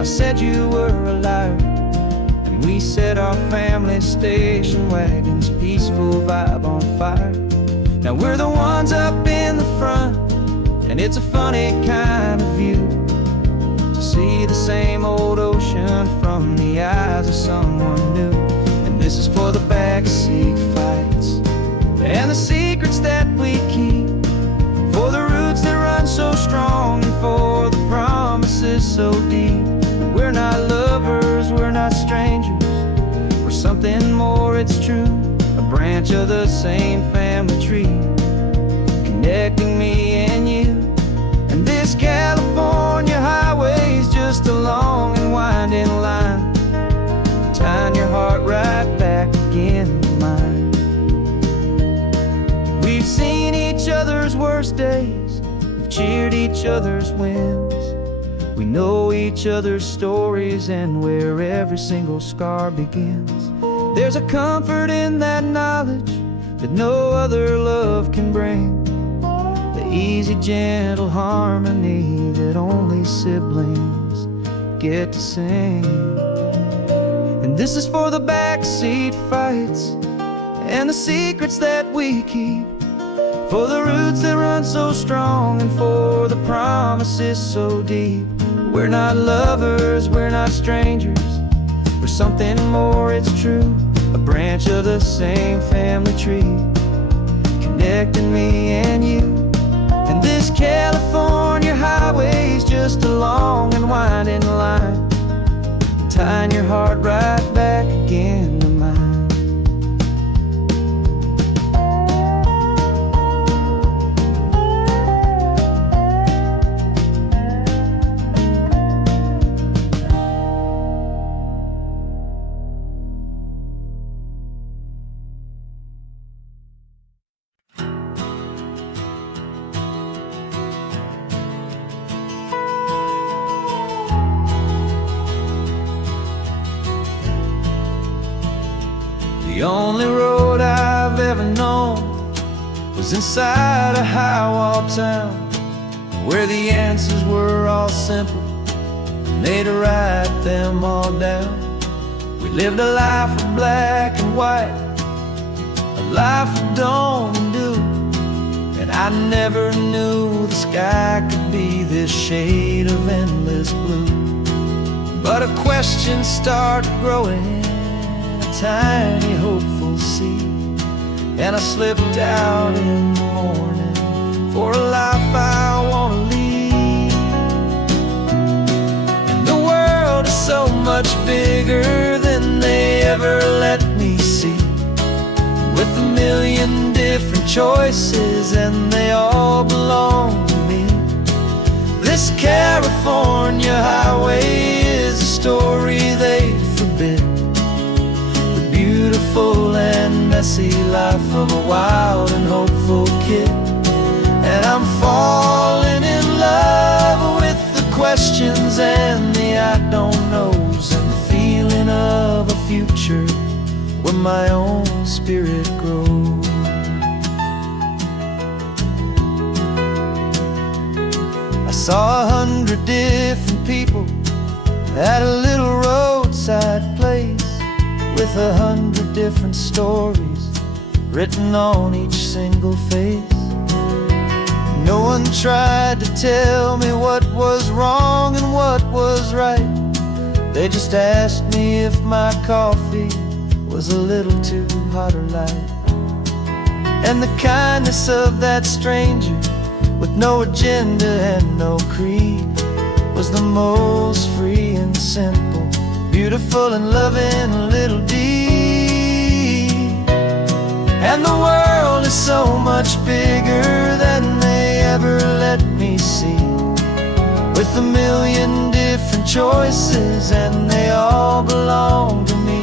I said you were a liar, and we set our family station wagon's peaceful vibe on fire. Now we're the ones up in the front, and it's a funny kind of view to see the same old ocean from the eyes of someone new. And this is for the backseat fights and the secrets that we keep, for the roots that run so strong, and for the promises so deep. We're not lovers, we're not strangers, we're something more, it's true. A branch of the same family tree, connecting me and you. And this California highway is just a long and winding line, tying your heart right back again to mine. We've seen each other's worst days, we've cheered each other's wins. We know each other's stories and where every single scar begins. There's a comfort in that knowledge that no other love can bring, the easy, gentle harmony that only siblings get to sing. And this is for the backseat fights and the secrets that we keep, for the roots that run so strong, and for the promises so deep. We're not lovers, we're not strangers, we're something more, it's true. A branch of the same family tree, connecting me and you. And this California highway is just a long and winding line, tying your heart right back again to mine. The only road I've ever known was inside a high-wall town, where the answers were all simple and they'd write them all down. We lived a life of black and white, a life would dawn and do. And I never knew the sky could be this shade of endless blue. But a question started growing, a tiny hopeful seed, and I slipped out in the morning for a life I want to lead. And the world is so much bigger than they ever let me see, with a million different choices and they all belong to me. This California highway is a story they forbid, the beautiful and messy life of a wild and hopeful kid. And I'm falling in love with the questions and the I don't knows, and the feeling of a future where my own spirit grows. I saw 100 different people at a little roadside place, with 100 different stories written on each single face. No one tried to tell me what was wrong and what was right. They just asked me if my coffee was a little too hot or light. And the kindness of that stranger, with no agenda and no creed, was the most free and simple, beautiful and loving little deed. And the world is so much bigger than they ever let me see, with a million different choices and they all belong to me.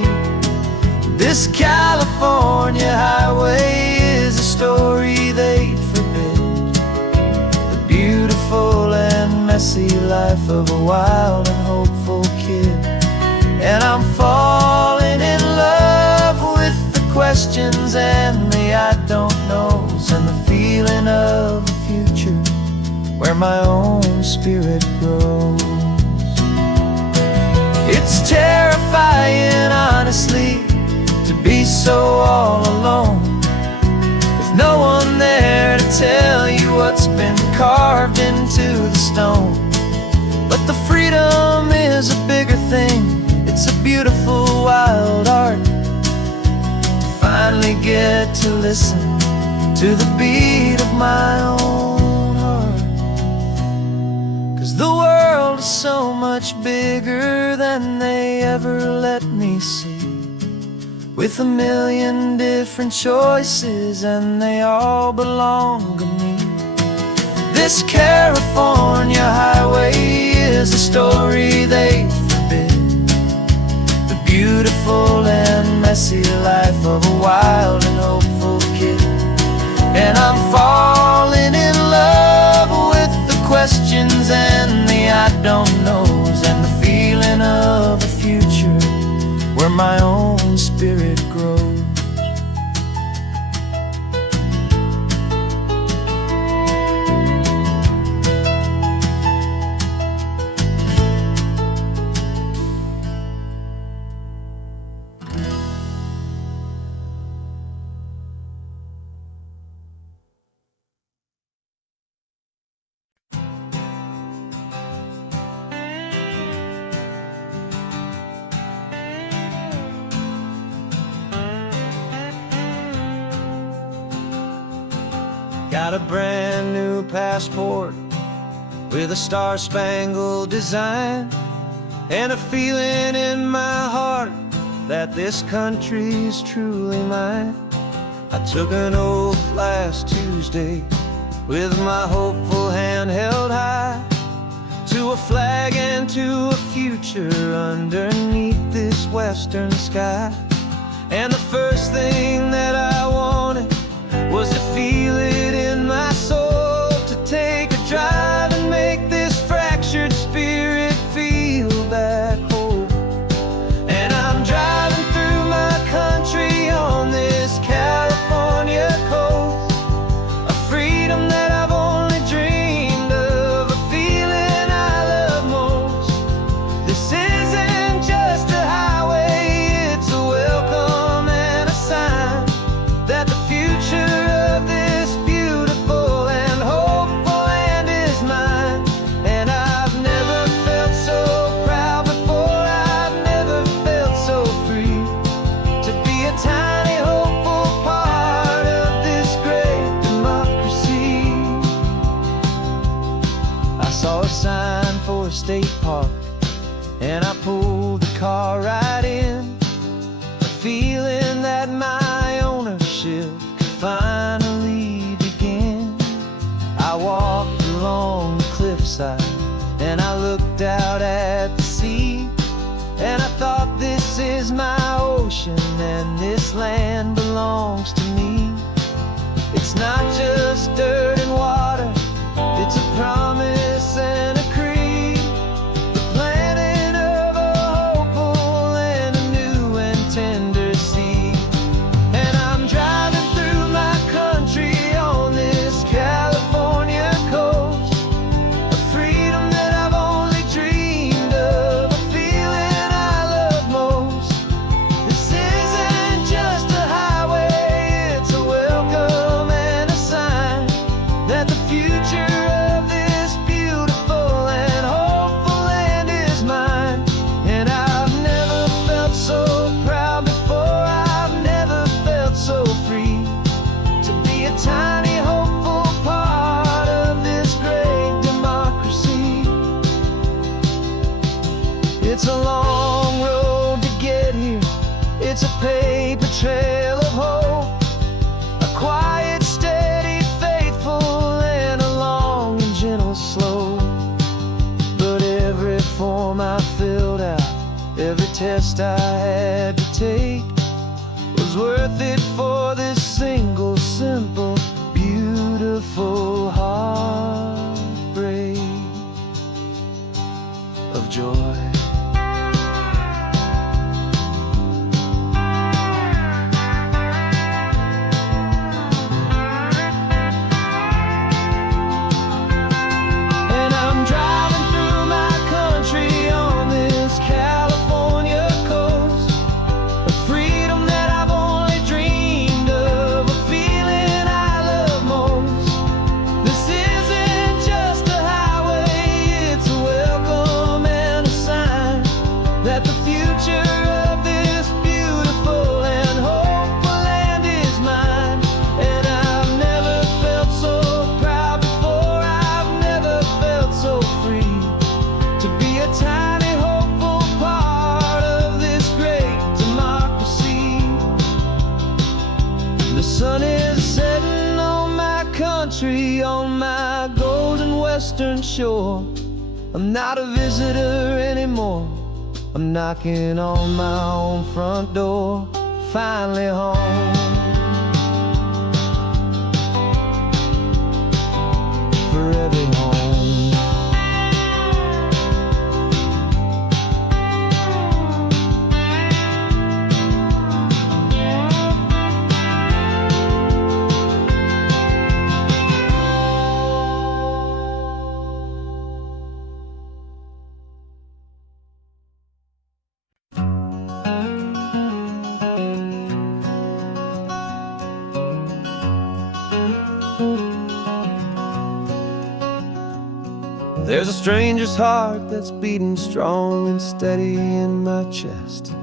This California highway is a story they forbid, the beautiful and messy life of a wild and hopeful kid. And I'm falling in love with the questions and the I don't knows, and the feeling of a future where my own spirit grows. It's terrifying, honestly, to be so all alone, with no one there to tell you what's been carved into the stone. But the freedom is a bigger thing, it's a beautiful wild art, to finally get to listen to the beat of my own heart. 'Cause the world is so much bigger than they ever let me see, with a million different choices and they all belong to me. This California highway is a story they forbid, the beautiful and messy life of a wild and hopeful kid. And I'm falling in love with the questions and the I don't knows, and the feeling of a future where my own spirit grows. Got a brand new passport with a star-spangled design, and a feeling in my heart that this country's truly mine. I took an oath last Tuesday with my hopeful hand held high, to a flag and to a future underneath this western sky. And the first thing that I wanted was to feel it in my soul, to take a drive and make this fractured spirit feel back home. And I'm driving through my country on this California coast, a freedom that I've only dreamed of, a feeling I love most. This isn't just a highway, it's a welcome and a sign car right in, the feeling that my ownership could finally begin. I walked along the cliffside and I looked out at the sea, and I thought, this is my ocean and this land belongs to me. It's not just dirt and water, it's a promise and a creed, the planting of a hopeful and a new and tender seed. And I'm driving through my country on this California coast, a freedom that I've only dreamed of, a feeling I love most. This isn't just a highway, it's a welcome and a sign that the future of this beautiful and hopeful land is mine. And I've never felt so proud before, I've never felt so free to be a tiny hopeful part of this great democracy. It's a long road to get here, it's a paper trail of hope, a quiet, steady, faithful, and a long and gentle slope. But every form I filled out, every test I had to take, was worth it for this single, simple, beautiful heartbreak of joy. And I'm driving through my country on this California coast, a freedom that I've only dreamed of, a feeling I love most. This isn't just a highway, it's a welcome and a sign that the future of this beautiful and hopeful land is mine. And I've never felt so proud before, I've never felt so free to be a tiny hopeful part of this great democracy. The sun is setting on my country, on my golden western shore. I'm not a visitor anymore, I'm knocking on my own front door, finally home. Forever home. There's a stranger's heart that's beating strong and steady in my chest.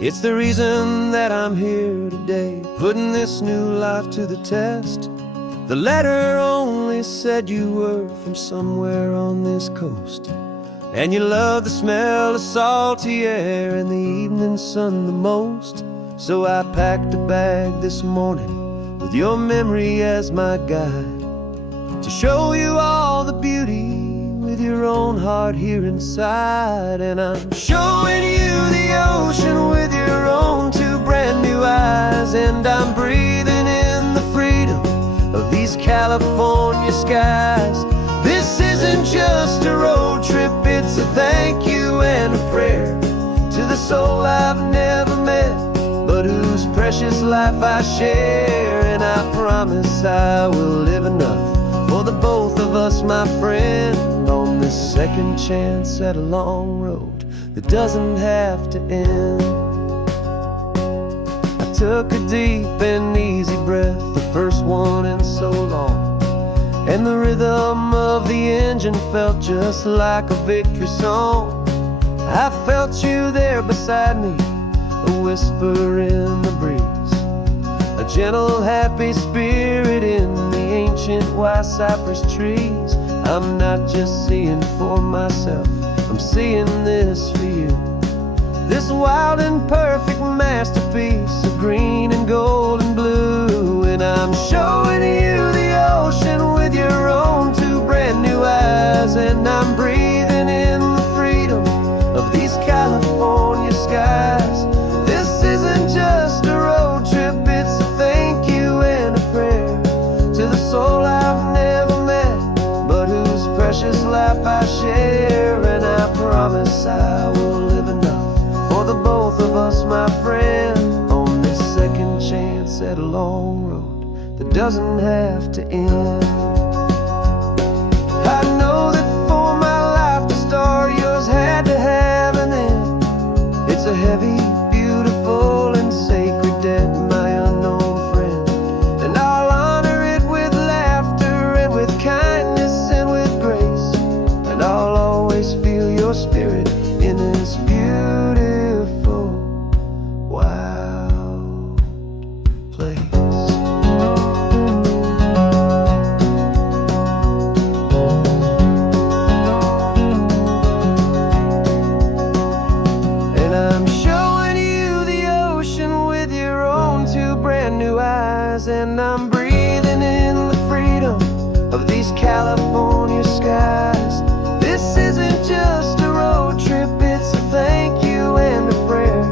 It's the reason that I'm here today, putting this new life to the test. The letter only said you were from somewhere on this coast, and you love the smell of salty air and the evening sun the most. So I packed a bag this morning with your memory as my guide, to show you all the beauty with your own heart here inside. And I'm showing you the ocean with your own two brand new eyes, and I'm breathing in the freedom of these California skies. This isn't just a road trip, it's a thank you and a prayer to the soul I've never met, but whose precious life I share. And I promise I will live enough for the both of us, my friend, on this second chance at a long road that doesn't have to end. I took a deep and easy breath, the first one in so long, and the rhythm of the engine felt just like a victory song. I felt you there beside me, a whisper in the breeze, a gentle happy spirit in the ancient white cypress trees. I'm not just seeing for myself, I'm seeing this for you. this wild and perfect masterpiece of green and gold and blue. And I'm showing you the ocean with your own two brand new eyes. And I'm breathing in the freedom of these California skies. This isn't just a road trip, it's a thank you and a prayer to the soul I've never met, but whose precious life I share. And I promise I will live enough for the both of us, my friend, on this second chance at a long road that doesn't have to end. I know that for my life to start, yours had to have an end. It's a heavy, beautiful, and sacred debt, my unknown friend. And I'll honor it with laughter and with kindness and with grace. And I'll always feel your spirit in this beautiful, wild place. And I'm showing you the ocean with your own two brand new eyes. And I'm breathing in the freedom of these California skies. This isn't just a road trip, it's a thank you and a prayer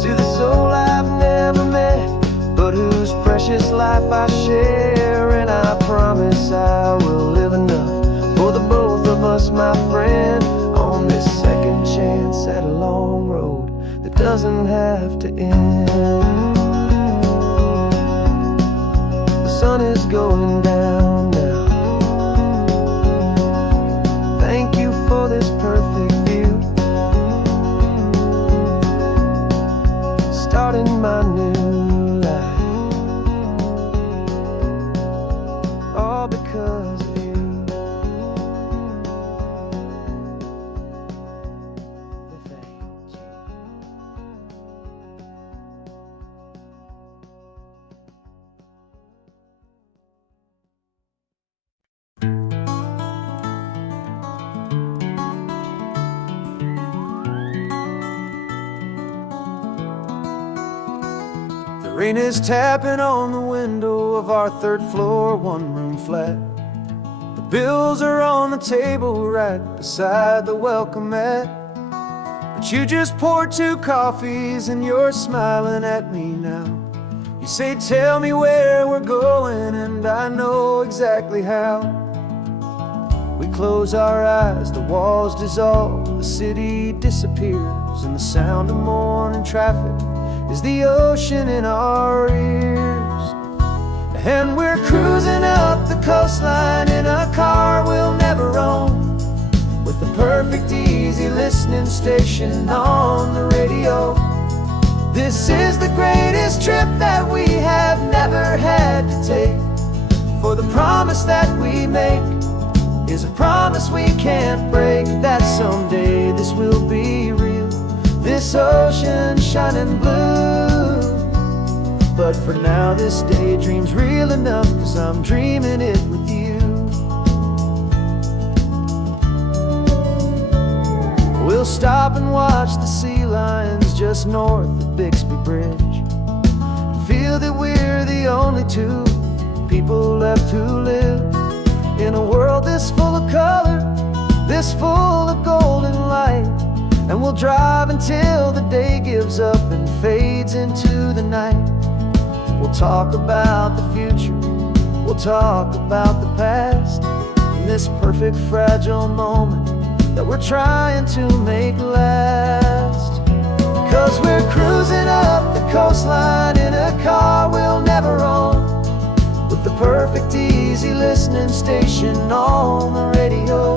to the soul I've never met, but whose precious life I share. And I promise I will live enough for the both of us, my friend, on this second chance at a long road that doesn't have to end. The sun is going down now. Thank you for this perfect view, starting my new life, all because of you. Thank you. The rain is tapping on the window of our third floor, one-room flat. The bills are on the table right beside the welcome mat. But you just poured 2 coffees and you're smiling at me now. You say, tell me where we're going, and I know exactly how. We close our eyes, the walls dissolve, the city disappears, and the sound of morning traffic is the ocean in our ears. And we're cruising up the coastline in a car we'll never own, with the perfect easy listening station on the radio. This is the greatest trip that we have never had to take, for the promise that we make is a promise we can't break, that someday this will be real, this ocean shining blue. But for now this daydream's real enough, 'cause I'm dreaming it with you. We'll stop and watch the sea lions just north of Bixby Bridge, and feel that we're the only 2 people left who live in a world this full of color, this full of golden light. And we'll drive until the day gives up and fades into the night. We'll talk about the future, we'll talk about the past, in this perfect fragile moment that we're trying to make last. 'Cause we're cruising up the coastline in a car we'll never own, with the perfect easy listening station on the radio.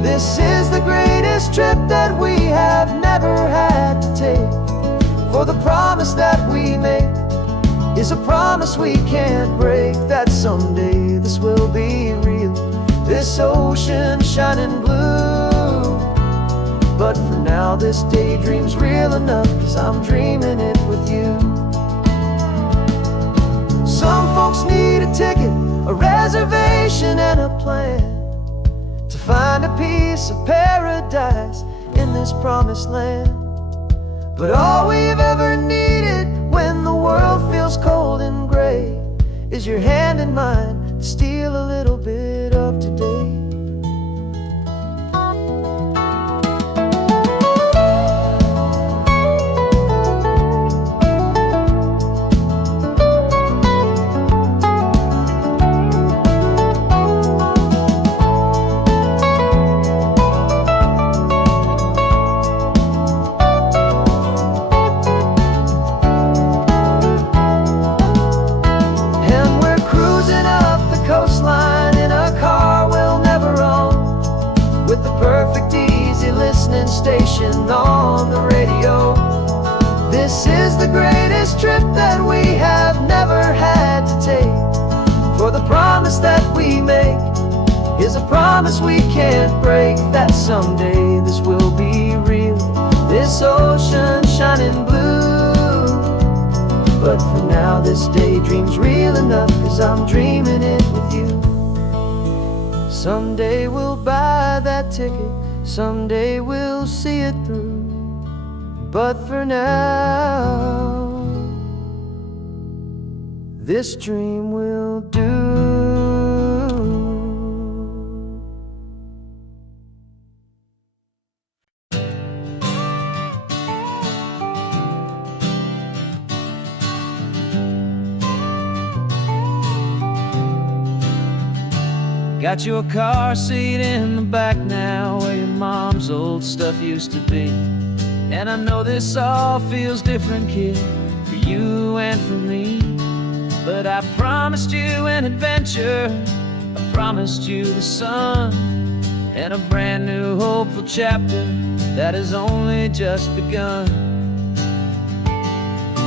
This is the greatest trip that we have never had to take, for the promise that we make is a promise we can't break, that someday this will be real, this ocean shining blue. But for now this daydream's real enough, 'cause I'm dreaming it with you. Some folks need a ticket, a reservation and a plan to find a piece of paradise in this promised land. is your hand in mine to steal a little bit of today. Station on the radio. This is the greatest trip that we have never had to take. For the promise that we make is a promise we can't break, that someday this will be real, this ocean shining blue. But for now this daydream's real enough, 'cause I'm dreaming it with you. Someday we'll buy that ticket, someday we'll see it through. But for now, this dream will do. Got your car seat in the back now, where your mom's old stuff used to be. And I know this all feels different, kid, for you and for me. But I promised you an adventure, I promised you the sun, and a brand new hopeful chapter that has only just begun.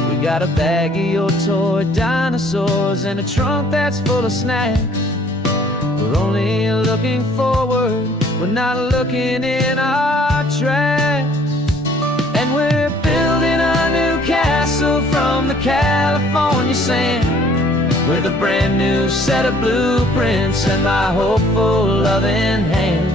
We got a bag of your toy dinosaurs and a trunk that's full of snacks. We're only looking forward, we're not looking in our tracks. And we're building a new castle from the California sand, with a brand new set of blueprints and my hopeful loving hand.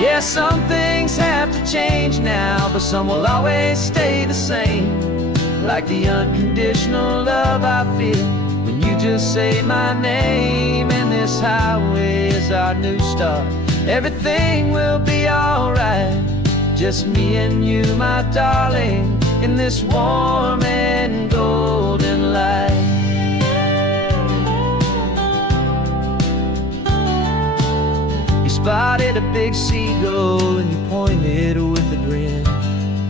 Yeah, some things have to change now, but some will always stay the same. Like the unconditional love I feel when you just say my name. And this highway is our new start, everything will be alright. Just me and you, my darling, in this warm and golden light. You spotted a big seagull and you pointed with a grin.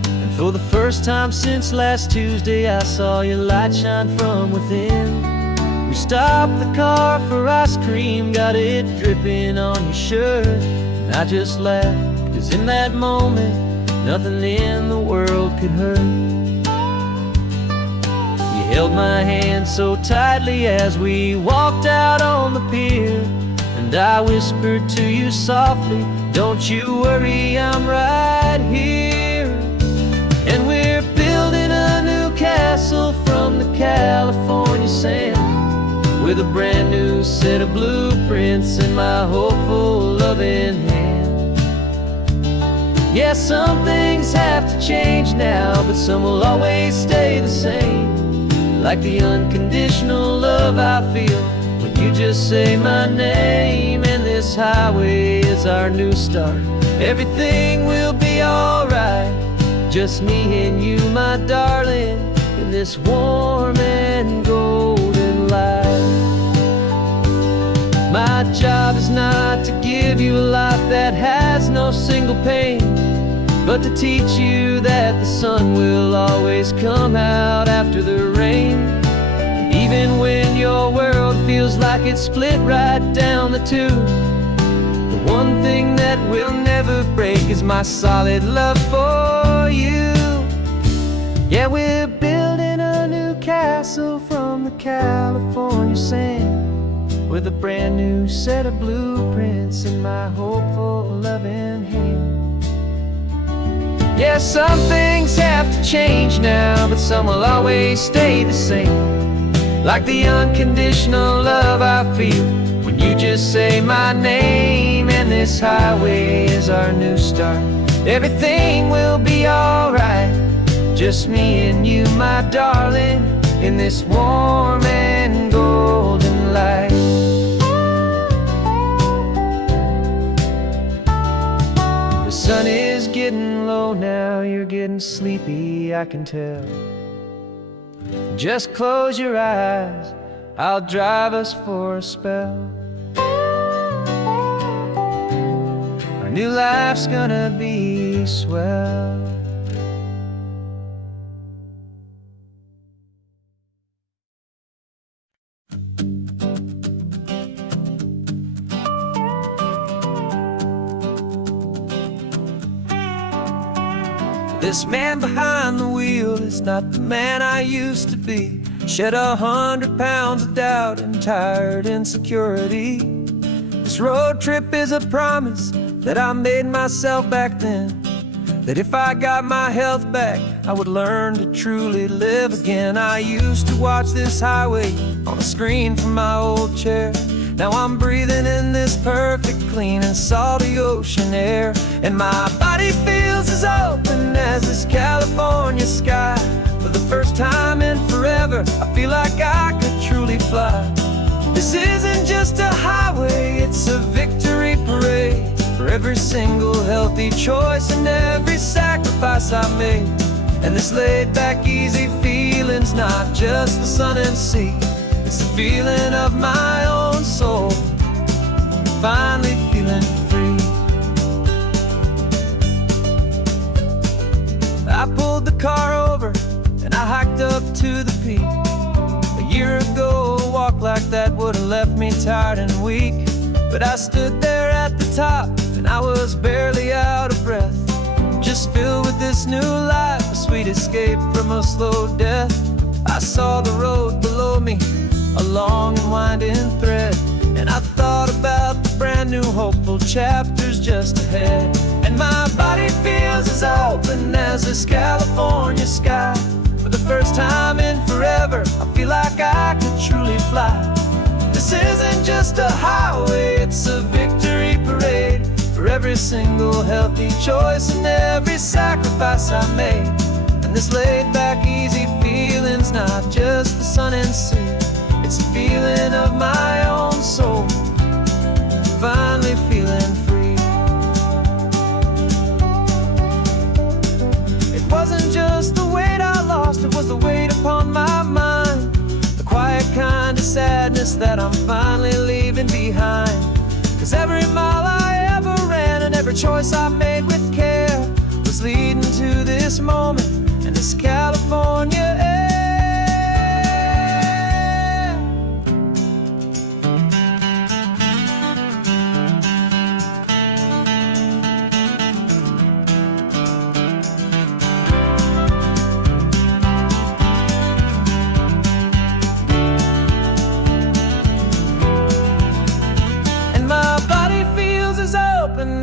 And for the first time since last Tuesday, I saw your light shine from within. We stopped the car for ice cream, got it dripping on your shirt. And I just laughed, 'cause in that moment, nothing in the world could hurt. You held my hand so tightly as we walked out on the pier, and I whispered to you softly, don't you worry, I'm right here. And we're building a new castle from the California sand, with a brand new set of blueprints in my hopeful loving hand. Yeah, some things have to change now, but some will always stay the same. Like the unconditional love I feel when you just say my name. And this highway is our new start, everything will be alright. Just me and you, my darling, in this warm and golden light. My job is not to give you a life that has no single pain, but to teach you that the sun will always come out after the rain. And even when your world feels like it's split right down the two, the one thing that will never break is my solid love for you. Yeah, we're building a new castle from the California sand, with a brand new set of blueprints in my hopeful loving hand. Yeah, some things have to change now, but some will always stay the same. Like the unconditional love I feel when you just say my name. And this highway is our new start, everything will be alright. Just me and you, my darling, in this warm and golden light. The sun is getting low now, you're getting sleepy, I can tell. Just close your eyes, I'll drive us for a spell. Our new life's gonna be swell. This man behind the wheel is not the man I used to be. Shed 100 pounds of doubt and tired insecurity. This road trip is a promise that I made myself back then, that if I got my health back, I would learn to truly live again. I used to watch this highway on a screen from my old chair. Now I'm breathing in this perfect, clean and salty ocean air. And my body feels as open as this California sky. For the first time in forever, I feel like I could truly fly. This isn't just a highway, it's a victory parade. For every single healthy choice and every sacrifice I made. And this laid back, easy feeling's not just the sun and sea. It's the feeling of my own soul, finally feeling free. I pulled the car over and I hiked up to the peak. A year ago, a walk like that would have left me tired and weak. But I stood there at the top and I was barely out of breath, just filled with this new life, a sweet escape from a slow death. I saw the road below me, a long and winding thread, and I thought about the brand new hopeful chapters just ahead. And my body feels as open as this California sky. For the first time in forever, I feel like I could truly fly. This isn't just a highway, it's a victory parade. For every single healthy choice and every sacrifice I made. And this laid back, easy feeling's not just the sun and sea. It's a feeling of my own soul, finally feeling free. It wasn't just the weight I lost, it was the weight upon my mind. The quiet kind of sadness that I'm finally leaving behind. Cause every mile I ever ran and every choice I made with care was leading to this moment and this California air.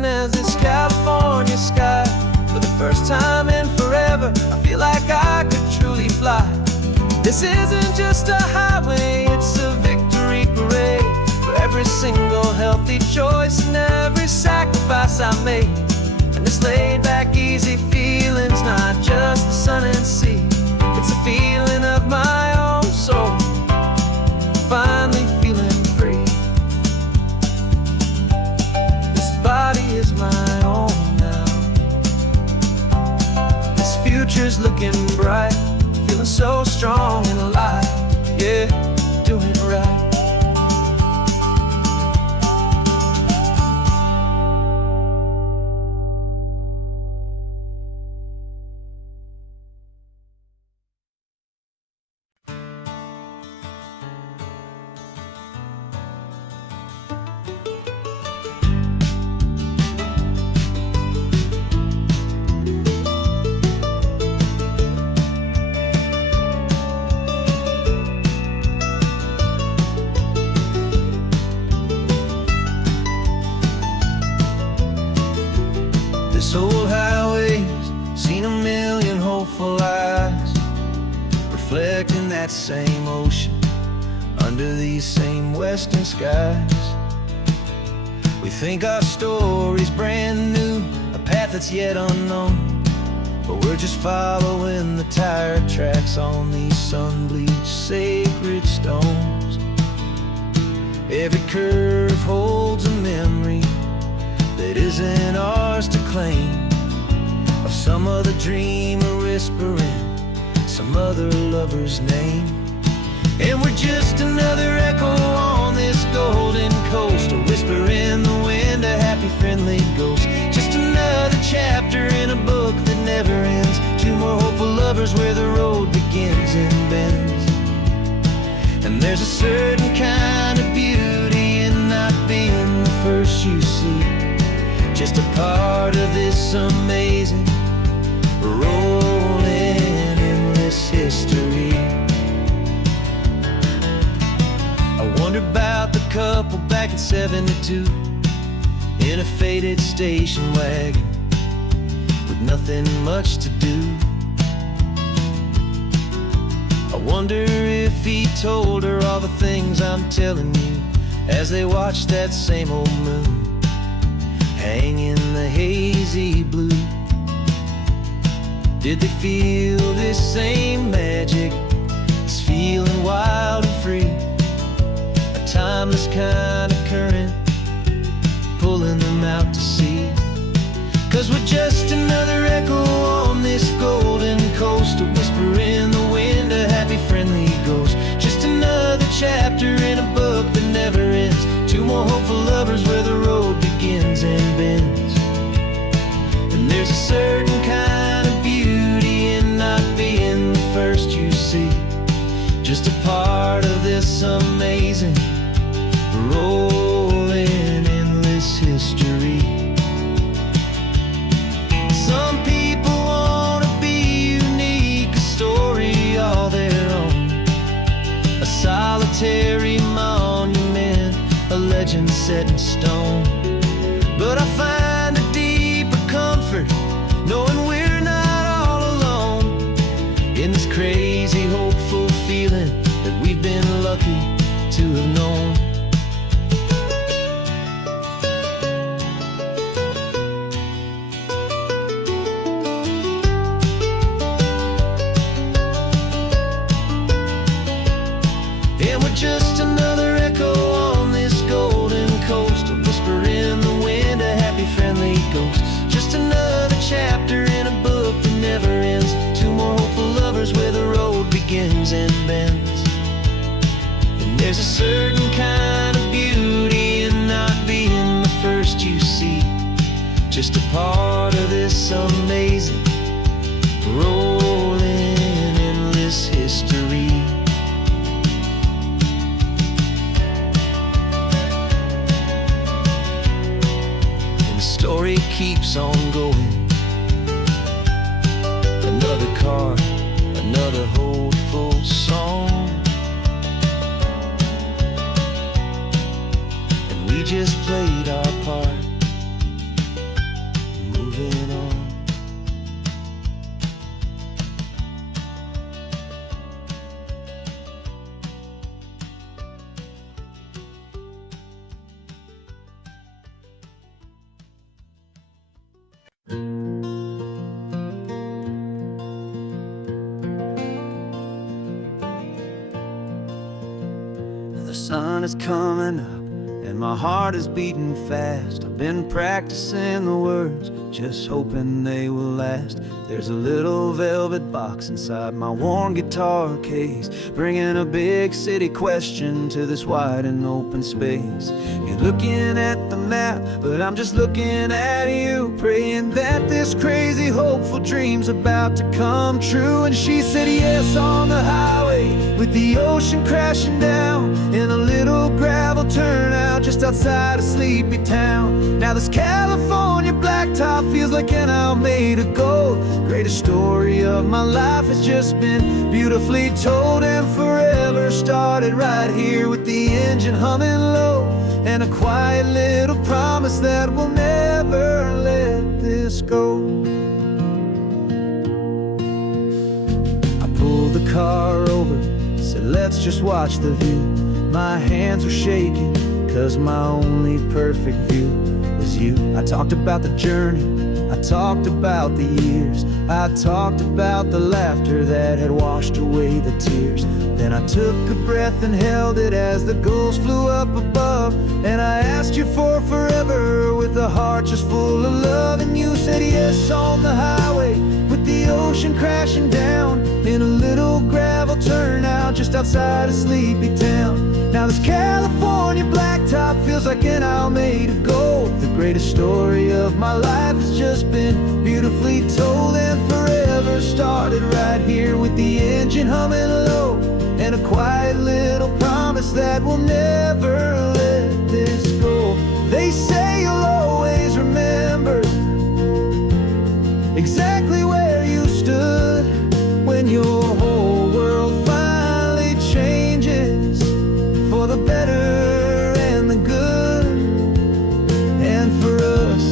As this California sky. For the first time in forever, I feel like I could truly fly. This isn't just a highway, it's a victory parade. For every single healthy choice and every sacrifice I made. And this laid back, easy feeling's not just the sun and sea. It's a feeling of my own soul, finally feeling free. Body is my own now. This future's looking bright, feeling so strong and alive. Yeah, doing it right. This old highway's seen a million hopeful eyes, reflecting that same ocean under these same western skies. We think our story's brand new, a path that's yet unknown, but we're just following the tire tracks on these sun-bleached sacred stones. Every curve holds a memory that isn't ours to claim, of some other dreamer whispering some other lover's name. And we're just another echo on this golden coast, a whisper in the wind, a happy friendly ghost. Just another chapter in a book that never ends, two more hopeful lovers where the road begins and bends. And there's a certain kind of beauty in not being the first you see, just a part of this amazing rolling endless history. I wonder about the couple back in '72 in a faded station wagon with nothing much to do. I wonder if he told her all the things I'm telling you as they watched that same old moon hang in the hazy blue. Did they feel this same magic, this feeling wild and free, a timeless kind of current pulling them out to sea? 'Cause we're just another echo on this golden coast, a whisper in the wind, a happy friendly ghost. Just another chapter in a book that never ends, two more hopeful lovers where the road begins and bends. And there's a certain kind of beauty in not being the first you see, just a part of this amazing rolling endless history. Some people want to be unique, a story all their own, a solitary monument, a legend set in stone. But I find a deeper comfort knowing we're not all alone in this crazy hopeful feeling that we've been lucky to have known. And we're just another echo on this golden coast, a whisper in the wind, a happy friendly ghost. Just another chapter in a book that never ends, two more hopeful lovers where the road begins and bends. And there's a certain kind of beauty in not being the first you see, just a part of this amazing rolling endless history. Story keeps on going. Another car, another hopeful song, and we just played our part, moving on. The sun is coming up and my heart is beating fast. I've been practicing the words, just hoping they will last. There's a little velvet box inside my worn guitar case, bringing a big city question to this wide and open space. You're looking at the map, but I'm just looking at you, praying that this crazy hopeful dream's about to come true. And she said yes on the highway with the ocean crashing down in a little gravel turnout just outside a sleepy town. Now this California blacktop feels like an hour made of gold. Greatest story of my life has just been beautifully told, and forever started right here with the engine humming low, and a quiet little promise that we'll never let this go. I pulled the car over, said let's just watch the view. My hands were shaking, 'cause my only perfect view was you. I talked about the journey, I talked about the years, I talked about the laughter that had washed away the tears. Then I took a breath and held it as the gulls flew up above. And I asked you for forever with a heart just full of love. And you said yes on the highway with the ocean crashing down in a little gravel turnout just outside of sleepy town. Now this California blacktop feels like an isle made of gold. The greatest story of my life has just been beautifully told, and forever started right here with the engine humming low, and a quiet little promise that we'll never let this go. They say you'll always remember exactly where you stood when your whole world finally changes for the better and the good. And for us,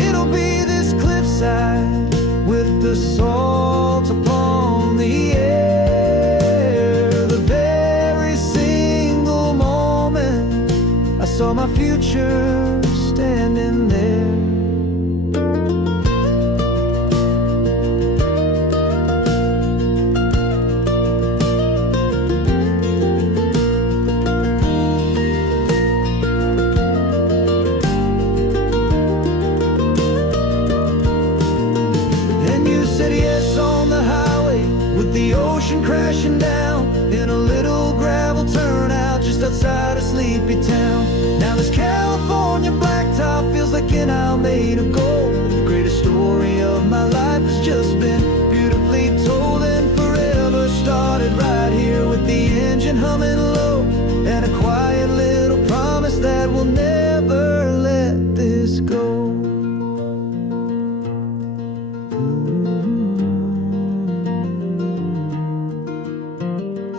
it'll be this cliffside with the salt upon the air. The very single moment I saw my future standing there. The ocean crashing down in a little gravel turnout just outside of sleepy town. Now this California blacktop feels like an isle made of gold. The greatest story of my life has just been beautifully told, and forever started right here with the engine humming low, and a quiet little promise that we'll never let this go.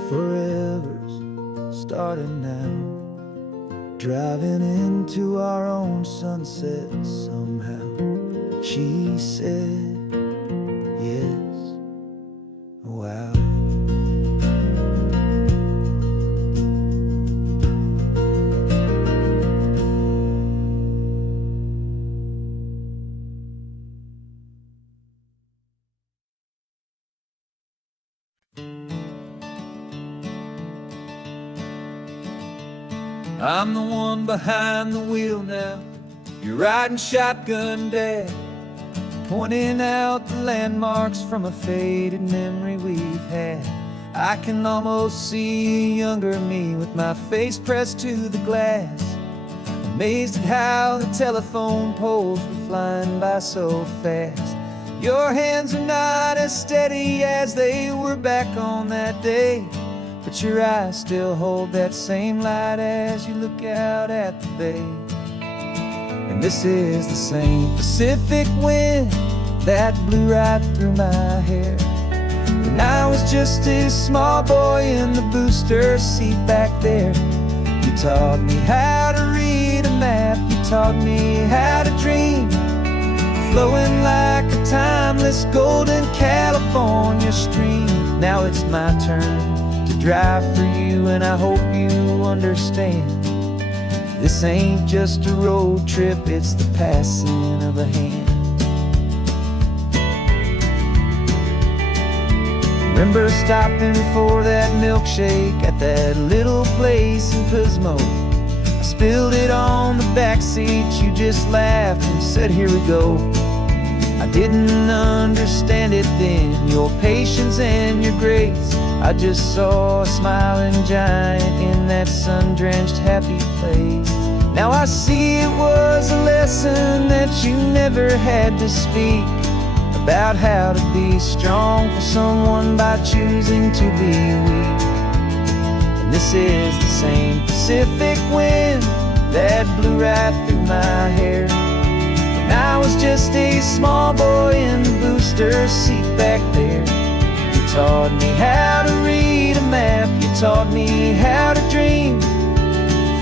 Forever's starting now, driving into our own sunset somehow. She said yes, wow. I'm the one behind the wheel now. You're riding shotgun, Dad, pointing out the landmarks from a faded memory we've had. I can almost see a younger me with my face pressed to the glass, amazed at how the telephone poles were flying by so fast. Your hands are not as steady as they were back on that day, but your eyes still hold that same light as you look out at the bay. And this is the same Pacific wind that blew right through my hair when I was just a small boy in the booster seat back there. You taught me how to read a map, you taught me how to dream, flowing like a timeless golden California stream. Now it's my turn to drive for you, and I hope you understand. This ain't just a road trip, it's the passing of a hand. Remember stopping for that milkshake at that little place in Pismo? I spilled it on the back seat, you just laughed and said, here we go. I didn't understand it then, your patience and your grace. I just saw a smiling giant in that sun-drenched happy place. Now I see it was a lesson that you never had to speak, about how to be strong for someone by choosing to be weak. And this is the same Pacific wind that blew right through my hair when I was just a small boy in the booster seat back there. You taught me how to read a map, you taught me how to dream,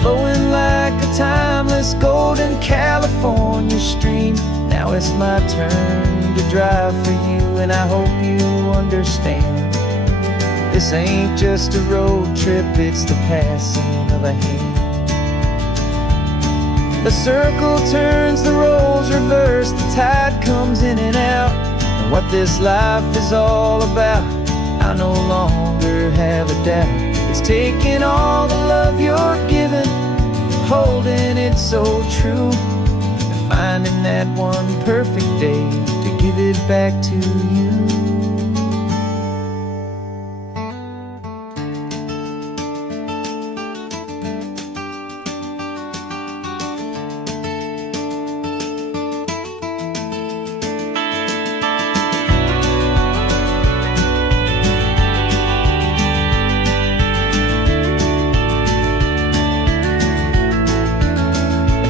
flowing like a timeless golden California stream. Now it's my turn to drive for you, and I hope you understand. This ain't just a road trip, it's the passing of a hand. The circle turns, the roles reverse, the tide comes in and out. And what this life is all about, I no longer have a doubt. It's taking all the love you're given, holding it so true, and finding that one perfect day to give it back to you.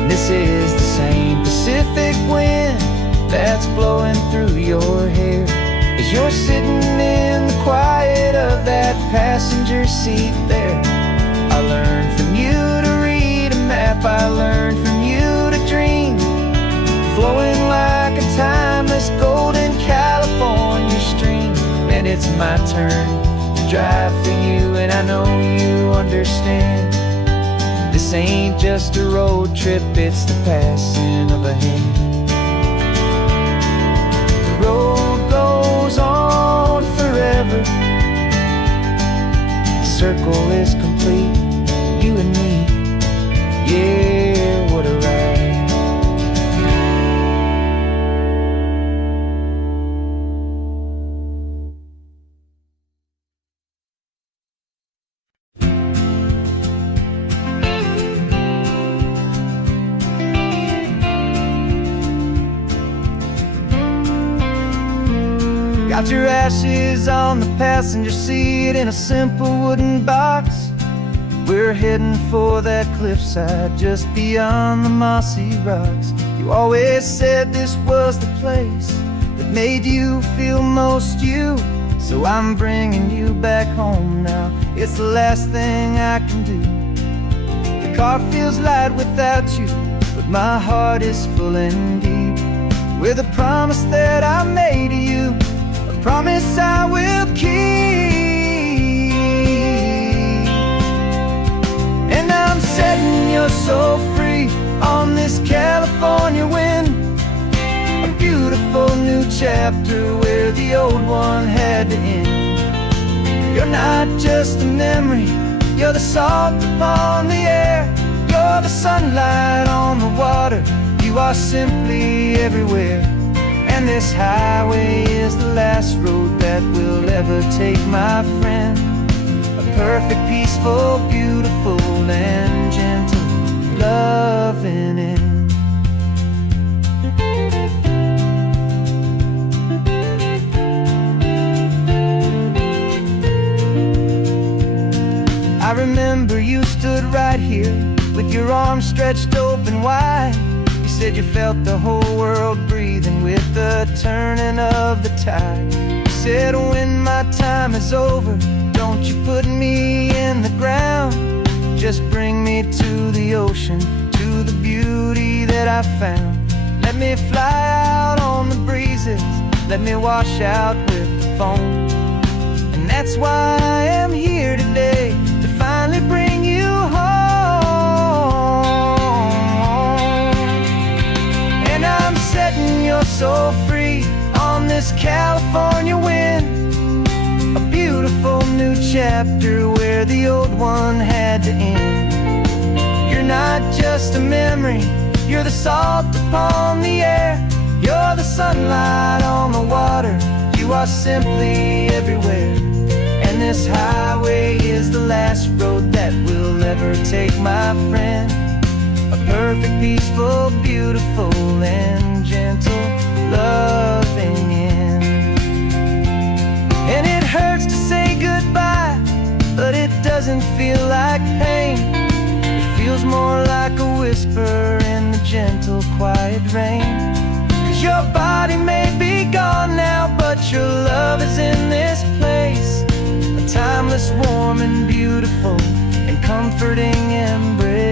This is the same Pacific wind that's blowing through your hair as you're sitting in the quiet of that passenger seat there. I learned from you to read a map, I learned from you to dream, flowing like a timeless golden California stream. And it's my turn to drive for you, and I know you understand. This ain't just a road trip, it's the passing of a hand. The road goes on forever, the circle is complete, you and me, yeah, what a ride. Got your ashes on the passenger seat in a simple wooden box. We're heading for that cliffside just beyond the mossy rocks. You always said this was the place that made you feel most you, so I'm bringing you back home now. It's the last thing I can do. The car feels light without you, but my heart is full and deep with a promise that I made to you, a promise I will keep. And I'm setting your soul free on this California wind, a beautiful new chapter where the old one had to end. You're not just a memory, you're the salt upon the air, you're the sunlight on the water, you are simply everywhere. And this highway is the last road that we'll ever take, my friend. A perfect, peaceful, beautiful, and gentle, loving end. I remember you stood right here with your arms stretched open wide. You said you felt the whole world breathing with the turning of the tide. You said when my time is over, don't you put me in the ground, just bring me to the ocean, to the beauty that I found. Let me fly out on the breezes, let me wash out with the foam. And that's why I am here today, to finally bring you home. And I'm setting your soul free on this California wind, a beautiful new chapter where the old one had to end. You're not just a memory, you're the salt upon the air, you're the sunlight on the water, you are simply everywhere. And this highway is the last road that we'll ever take, my friend. A perfect, peaceful, beautiful, and gentle, loving end. And it hurts to say goodbye, but it doesn't feel like pain. It feels more like a whisper in the gentle, quiet rain. 'Cause your body may be gone now, but your love is in this place, a timeless, warm, and beautiful, and comforting embrace.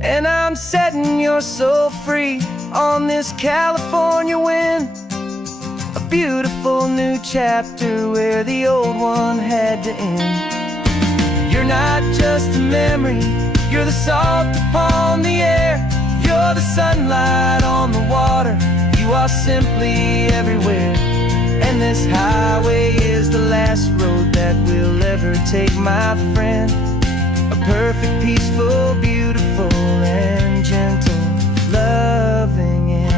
And I'm setting your soul free on this California wind, a beautiful new chapter where the old one had to end. You're not just a memory, You're the salt upon the air, you're the sunlight on the water. You are simply everywhere, and this highway is the last road that we'll ever take, my friend. A perfect, peaceful, beautiful, and gentle, loving end.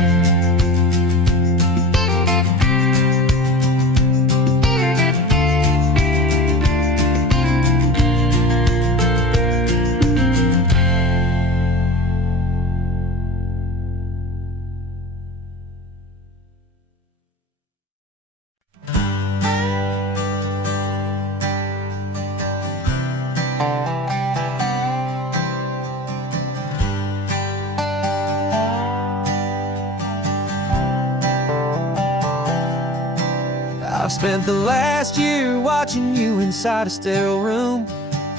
I've spent the last year watching you inside a sterile room,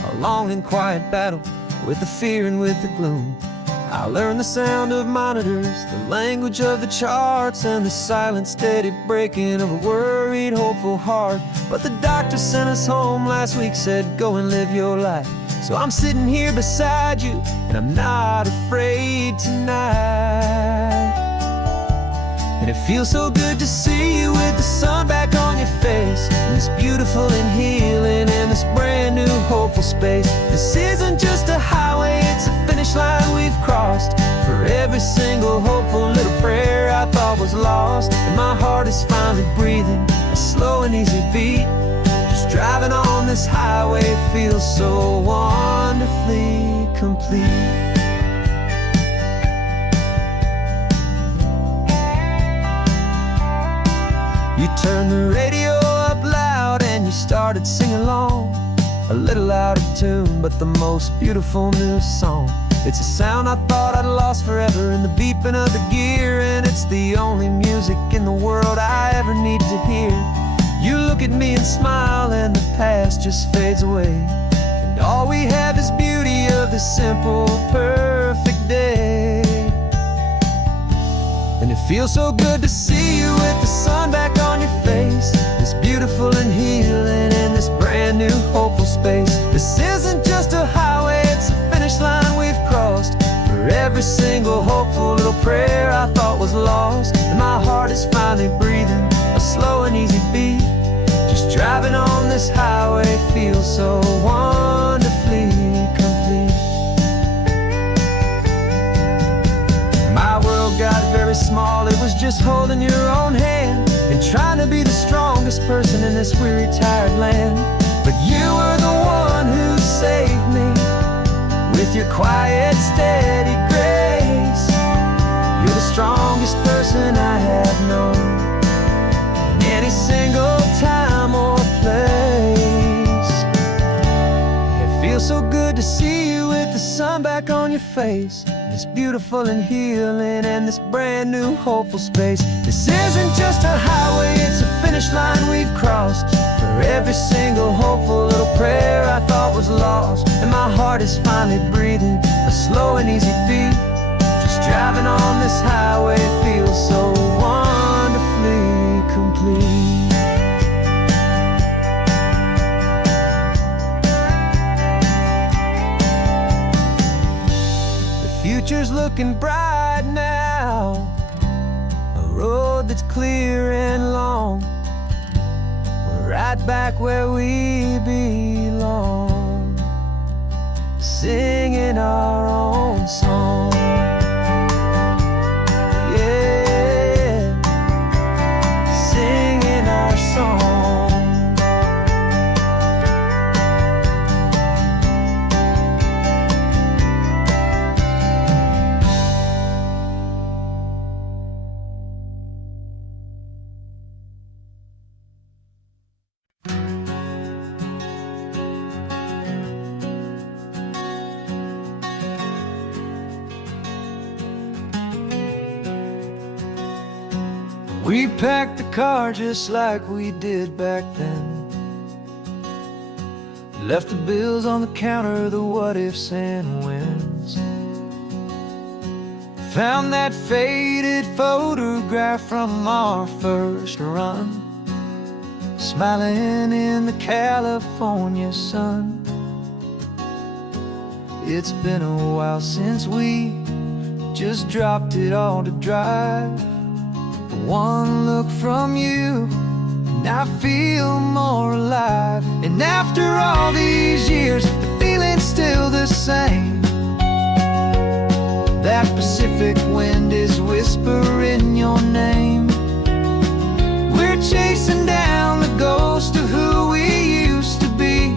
a long and quiet battle with the fear and with the gloom. I learned the sound of monitors, the language of the charts, and the silent, steady breaking of a worried, hopeful heart. But the doctor sent us home last week, said go and live your life. So I'm sitting here beside you, and I'm not afraid tonight. And it feels so good to see you with the sun back on your face, and this beautiful and healing in this brand new hopeful space. This isn't just a highway, it's a finish line we've crossed. For every single hopeful little prayer I thought was lost, and my heart is finally breathing a slow and easy beat. Just driving on this highway feels so wonderfully complete. You turned the radio up loud and you started singing along, a little out of tune, but the most beautiful new song. It's a sound I thought I'd lost forever in the beeping of the gear, and it's the only music in the world I ever need to hear. You look at me and smile, and the past just fades away, and all we have is beauty of this simple, perfect day. And it feels so good to see you with the sun back on your face, this beautiful and healing in this brand new hopeful space. This isn't just a highway, it's a finish line we've crossed. For every single hopeful little prayer I thought was lost, and my heart is finally breathing a slow and easy beat. Just driving on this highway feels so wonderfully complete. My world got very small, it was just holding your own hand and trying to be the strongest person in this weary, tired land. But you were the one who saved me with your quiet, steady grace. You're the strongest person I have known in any single time or place. It feels so good to see you with the sun back on your face, this beautiful and healing and this brand new hopeful space. This isn't just a highway, it's a finish line we've crossed. For every single hopeful little prayer I thought was lost, and my heart is finally breathing a slow and easy beat. Just driving on this highway feels so wonderfully complete. Future's looking bright now, a road that's clear and long. We're right back where we belong, singing our own song. Yeah, singing our song. We packed the car just like we did back then, left the bills on the counter, the what-ifs and whens. Found that faded photograph from our first run, smiling in the California sun. It's been a while since we just dropped it all to drive. One look from you and I feel more alive. And after all these years, the feeling's still the same. That Pacific wind is whispering your name. We're chasing down the ghost of who we used to be,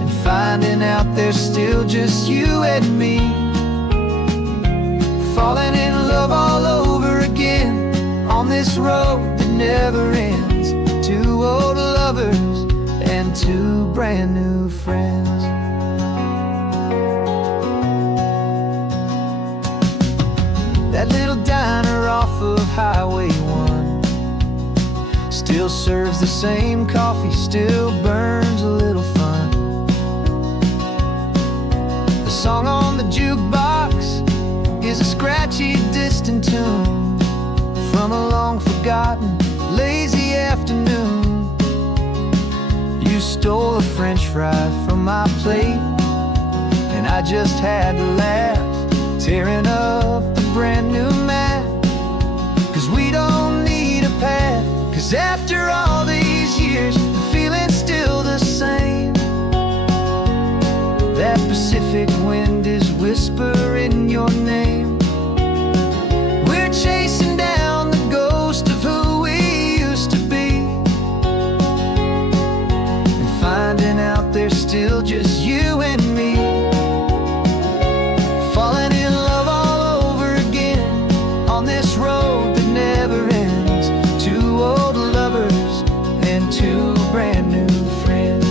and finding out there's still just you and me. Falling in love all over again on this road that never ends. Two old lovers and two brand new friends. That little diner off of Highway 1 still serves the same coffee, still burns a little fun. The song on the jukebox is a scratchy, distant tune from a long-forgotten, lazy afternoon. You stole a French fry from my plate, and I just had to laugh, tearing up the brand new map. 'Cause we don't need a path, 'cause after all these years, the feeling's still the same. That Pacific wind is whispering your name. We're chasing down the ghost of who we used to be, and finding out there's still just you and me. Falling in love all over again on this road that never ends. Two old lovers and two brand new friends.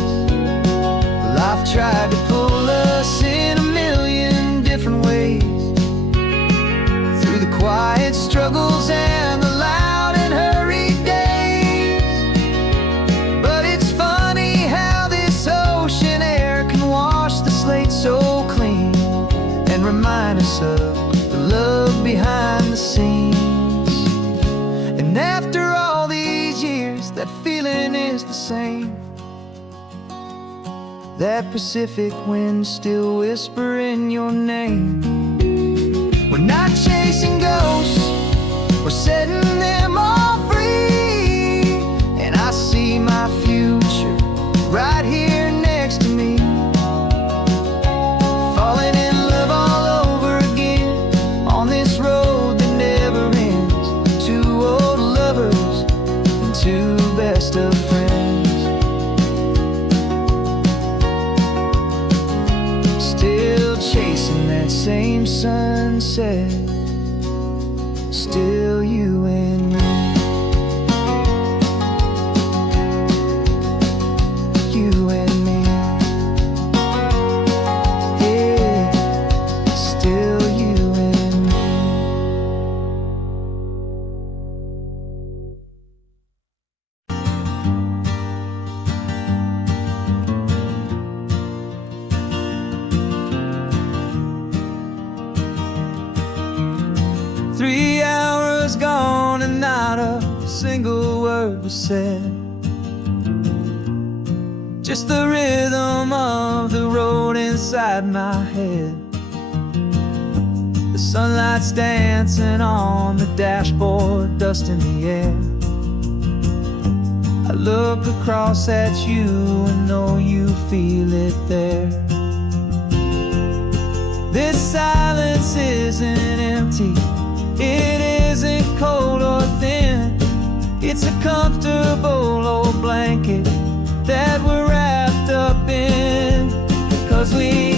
Life tried to pull us in a million different ways, through the quiet struggles and the loud and hurried days. But it's funny how this ocean air can wash the slate so clean, and remind us of the love behind the scenes. And after all these years, that feeling is the same. That Pacific wind still whispering your name. We're not chasing ghosts, we're setting them all free. And I see my future right here next to me. Falling in love all over again on this road that never ends. Two old lovers and two best of friends. Still chasing that same sunset, still you and me. You and me. Yeah, still you and me. Three hours gone and not a single word was said. Just the rhythm of the road inside my head. The sunlight's dancing on the dashboard, dust in the air. I look across at you and know you feel it there. This silence isn't empty, it isn't cold or thin. It's a comfortable old blanket that we're wrapped up in. 'Cause we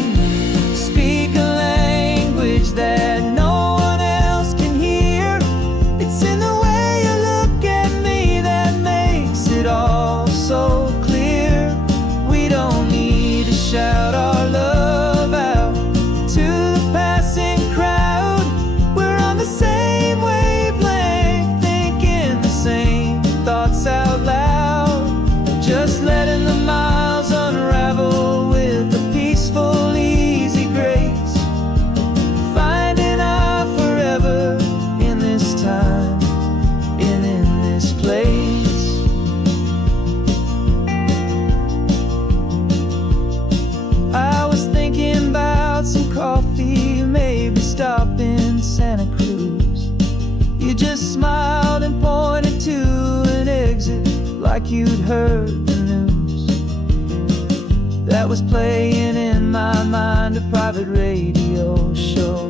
speak a language that no one else can hear. It's in the way you look at me that makes it all so clear. We don't need to shout our love out to the passing crowd. We're on the same wavelength, thinking the same thoughts out loud. Just letting the miles unravel with a peaceful you'd heard the news that was playing in my mind, a private radio show.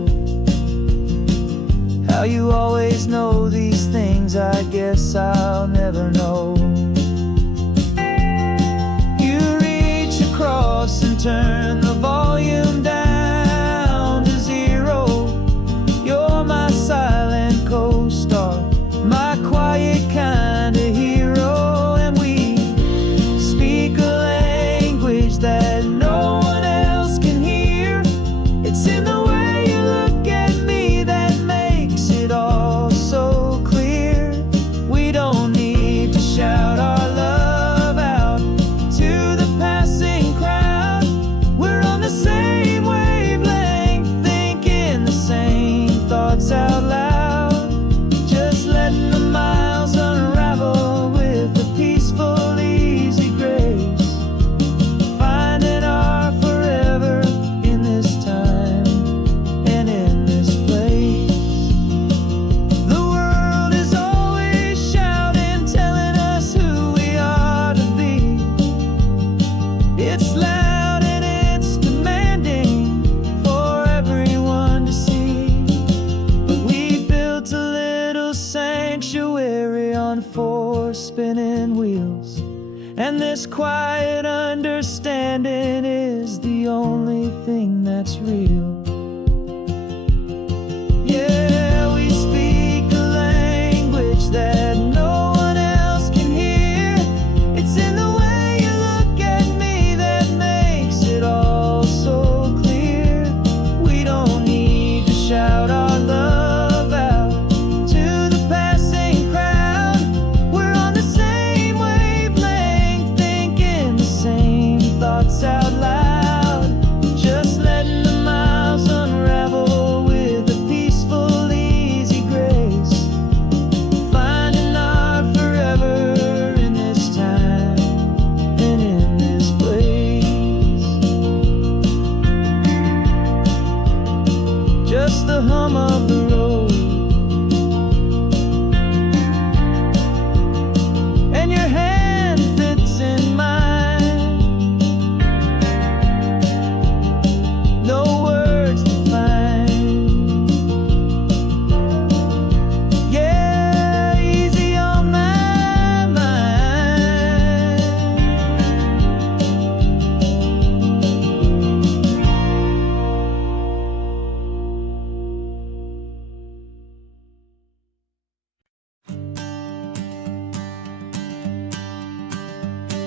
How you always know these things, I guess I'll never know. You reach across and turn the volume down to 0. You're my silent co-star, my quiet kind of hero. And we speak a language that no one else can hear. It's in the way you look at me that makes it all so clear. We don't need to shout our love out to the passing crowd. We're on the same wavelength, thinking the same thoughts out loud. Just letting the miles unravel with a peaceful, easy grace. Finding our forever in this time and in this place. The world is always shouting, telling us who we are to be. It's loud and it's demanding for everyone to see. But we built a little sanctuary on 4 spinning wheels, and this quiet understanding is the only thing that's real. Yeah, we speak a language that no one else can hear. It's in the way you look at me that makes it all so clear. We don't need to shout our love out to the passing crowd. We're on the same wavelength, thinking the same thoughts out loud. Just letting the miles unravel with a peaceful, easy grace. Finding our forever in this time and in this place. Just the hum of the road and your hand fits in mine. No words to find. Yeah, easy on my mind.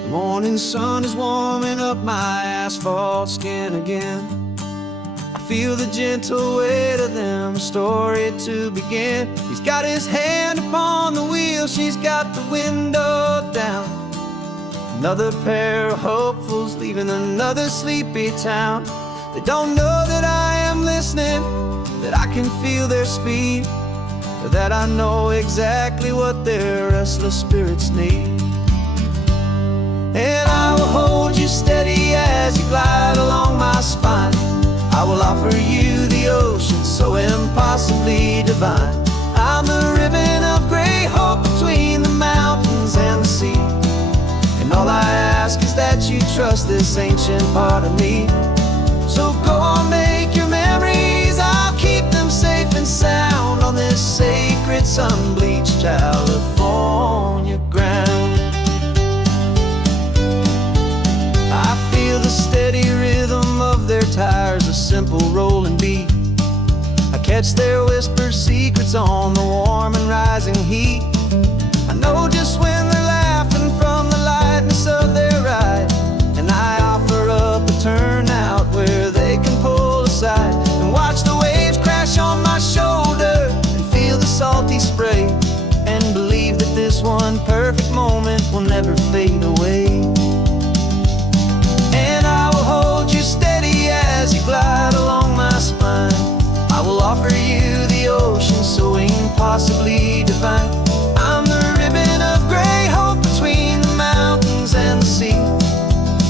The morning sun is warming up my asphalt skin again. I feel the gentle weight of them, a story to begin. He's got his hand upon the wheel, she's got the window down. Another pair of hopefuls leaving another sleepy town. They don't know that I am listening, that I can feel their speed, or that I know exactly what their restless spirits need. And I will hold you steady as you glide along my spine. I will offer you the ocean so impossibly divine. I'm the ribbon of gray hope between the mountains and the sea. And all I ask is that you trust this ancient part of me. So go on, make your memories, I'll keep them safe and sound on this sacred sun-bleached California ground. I feel the steady rhythm of their tires, a simple rolling beat. I catch their whispered secrets on the warm and rising heat. I know just when they're laughing from the lightness of their ride, and I offer up a turnout where they can pull aside and watch the waves crash on my shoulder and feel the salty spray, and believe that this one perfect moment will never fade away. And I will hold you steady as you glide along my spine. I will offer you the ocean so impossibly divine. I'm the ribbon of gray hope between the mountains and the sea.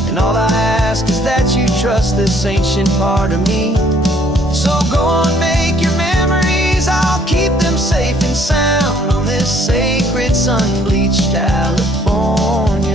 And all I ask is that you trust this ancient part of me. So go on, make your memories, I'll keep them safe and sound on this sacred sun-bleached California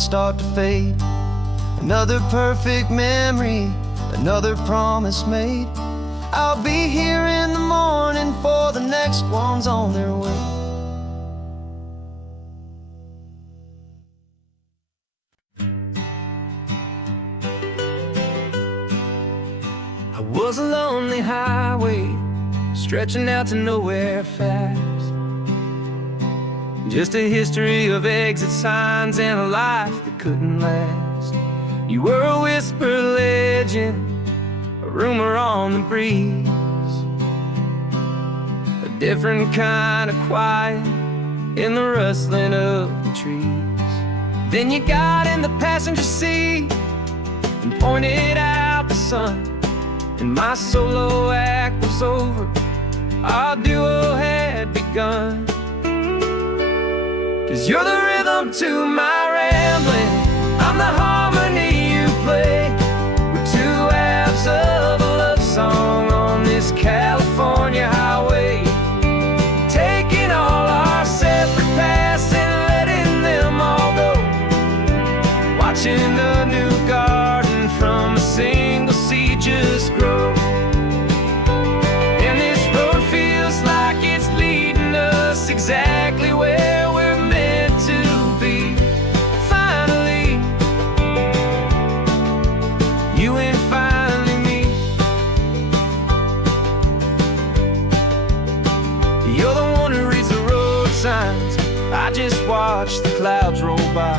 thoughts start to fade. Another perfect memory, another promise made. I'll be here in the morning for the next ones on their way. I was a lonely highway, stretching out to nowhere fast. Just a history of exit signs and a life that couldn't last. You were a whisper legend, a rumor on the breeze, a different kind of quiet in the rustling of the trees. Then you got in the passenger seat and pointed out the sun, and my solo act was over, our duo had begun. 'Cause you're the rhythm to my rambling, I'm the harmony you play. We're two halves of a love song on this California highway, taking all our separate paths and letting them all go, watching a new garden from a single seed just grow. And this road feels like it's leading us exactly where we're meant to be. Finally, you and finally me. You're the one who reads the road signs, I just watch the clouds roll by.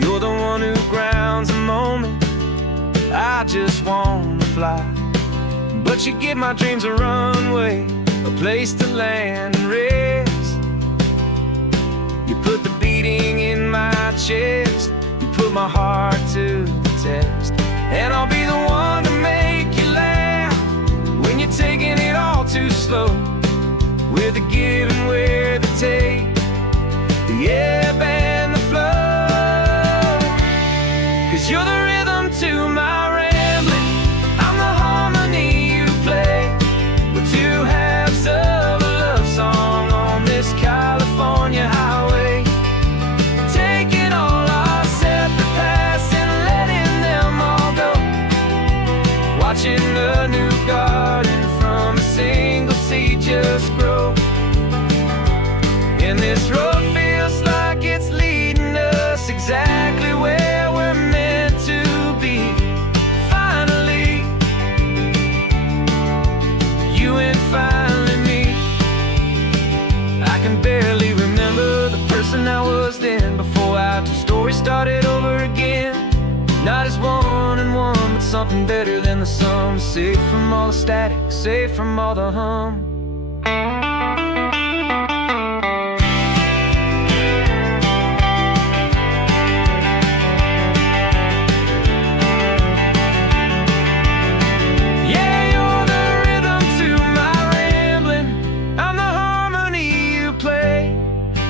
You're the one who grounds the moment, I just wanna fly. But you give my dreams a runway, a place to land and rest. You put the beating in my chest, you put my heart to the test. And I'll be the one to make you laugh when you're taking it all too slow. We're the give and we're the take, the ebb and the flow. 'Cause you're the rhythm to my rambling, I'm the harmony you play. We're two halves of a love song on this California highway, taking all our separate paths and letting them all go, watching a new garden from a single seed just grow. And this road feels like it's leading us exactly where we're meant to be. Finally, you and finally me. I can barely remember the person I was then, before our two stories started over again. Not as one and one, but something better than the sum. Safe from all the static, safe from all the hum.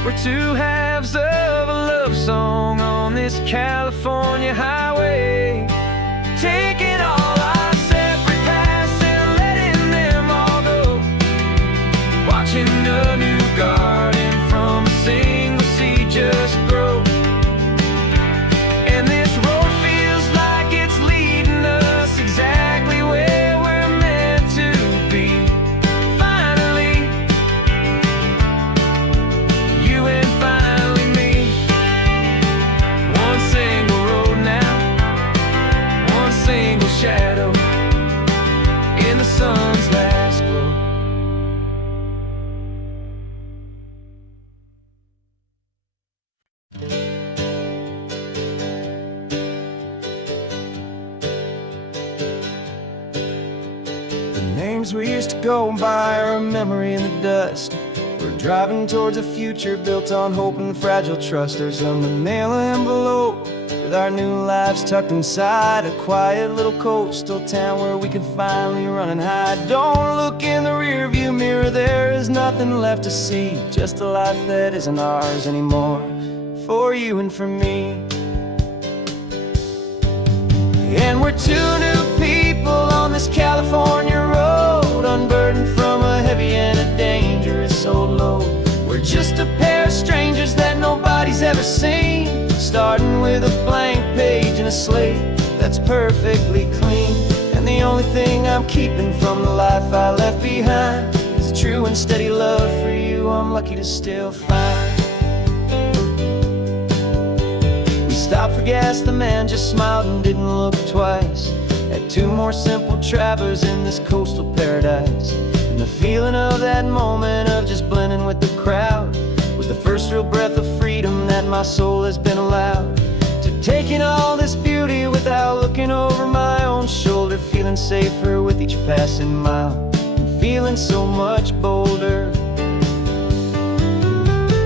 We're two halves of a love song on this California highway, taking all our separate paths and letting them all go, watching a new garden from a single seed just grow. And this road feels like it's leading us exactly where we're meant to be. Finally, you and finally me. One single road now, one single shadow in the sun's last glow. The names we used to go by are a memory in the dust. We're driving towards a future built on hope and fragile trust. There's a manila envelope with our new lives tucked inside, a quiet little coastal town where we can finally run and hide. Don't look in the rearview mirror, there is nothing left to see, just a life that isn't ours anymore, for you and for me. And we're two new people on this California road, unburdened from a heavy and a dangerous old load. We're just a pair of strangers that nobody's ever seen, starting with a blank page and a slate that's perfectly clean. And the only thing I'm keeping from the life I left behind is a true and steady love for you I'm lucky to still find. We stopped for gas, the man just smiled and didn't look twice. Had two more simple travelers in this coastal paradise. And the feeling of that moment of just blending with the crowd was the first real breath of freedom that my soul has been allowed to take in all this beauty without looking over my own shoulder, feeling safer with each passing mile and feeling so much bolder.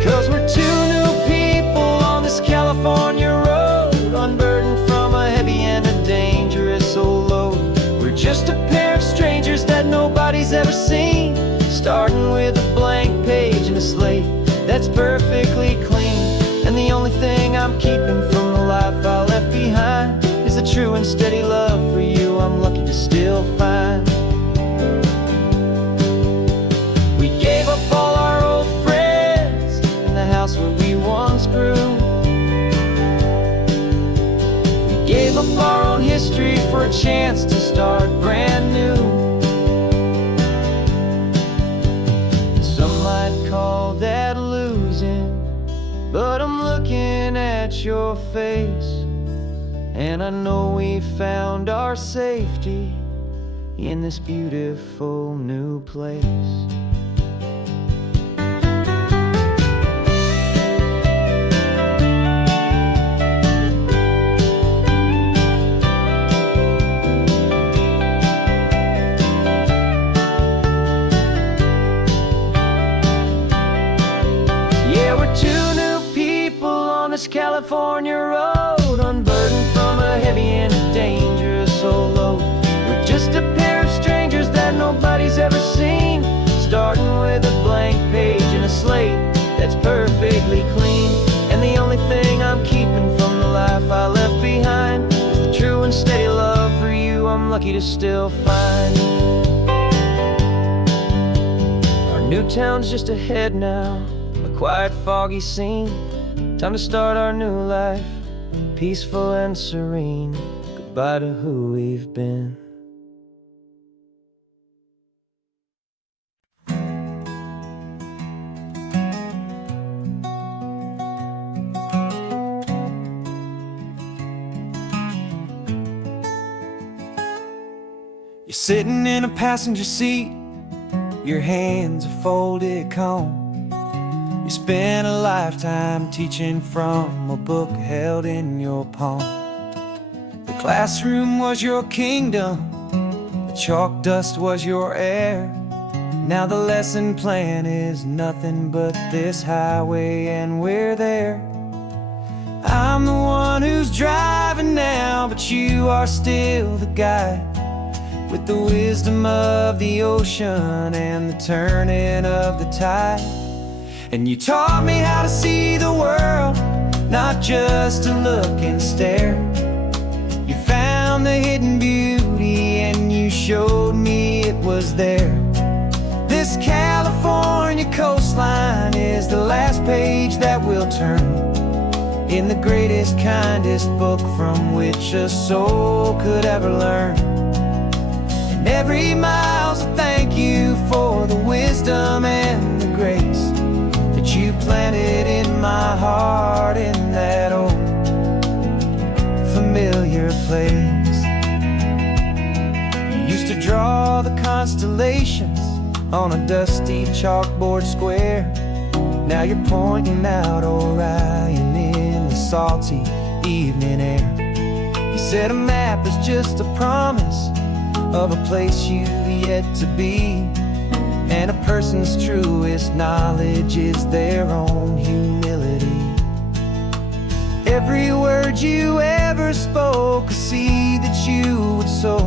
'Cause we're two new people on this California road, unburdened from a heavy and a dangerous old load. We're just a pair of strangers that nobody's ever seen, starting with a blank page and a slate that's perfectly clean. And the only thing I'm keeping from the life I left behind is a true and steady love for you I'm lucky to still find. We gave up all our old friends in the house where we once grew. We gave up our own history for a chance to start brand new. Some might call that losing, but I'm looking at your face, and I know we found our safety in this beautiful new place. Yeah, we're two new people on this California road, unburdened from a heavy and a dangerous old load. We're just a pair of strangers that nobody's ever seen, starting with a blank page and a slate that's perfectly clean. And the only thing I'm keeping from the life I left behind is the true and steady love for you I'm lucky to still find. Our new town's just ahead now, a quiet, foggy scene. Time to start our new life, peaceful and serene. Goodbye to who we've been. You're sitting in a passenger seat, your hands are folded calm. You spent a lifetime teaching from a book held in your palm. The classroom was your kingdom, the chalk dust was your air. Now the lesson plan is nothing but this highway and we're there. I'm the one who's driving now, but you are still the guide, with the wisdom of the ocean and the turning of the tide. And you taught me how to see the world, not just to look and stare. You found the hidden beauty and you showed me it was there. This California coastline is the last page that we'll turn in the greatest, kindest book from which a soul could ever learn. And every mile's a thank you for the wisdom and the grace that you planted in my heart in that old familiar place. You used to draw the constellations on a dusty chalkboard square. Now you're pointing out Orion in the salty evening air. You said a map is just a promise of a place you've yet to be, and a person's truest knowledge is their own humility. Every word you ever spoke, a seed that you would sow.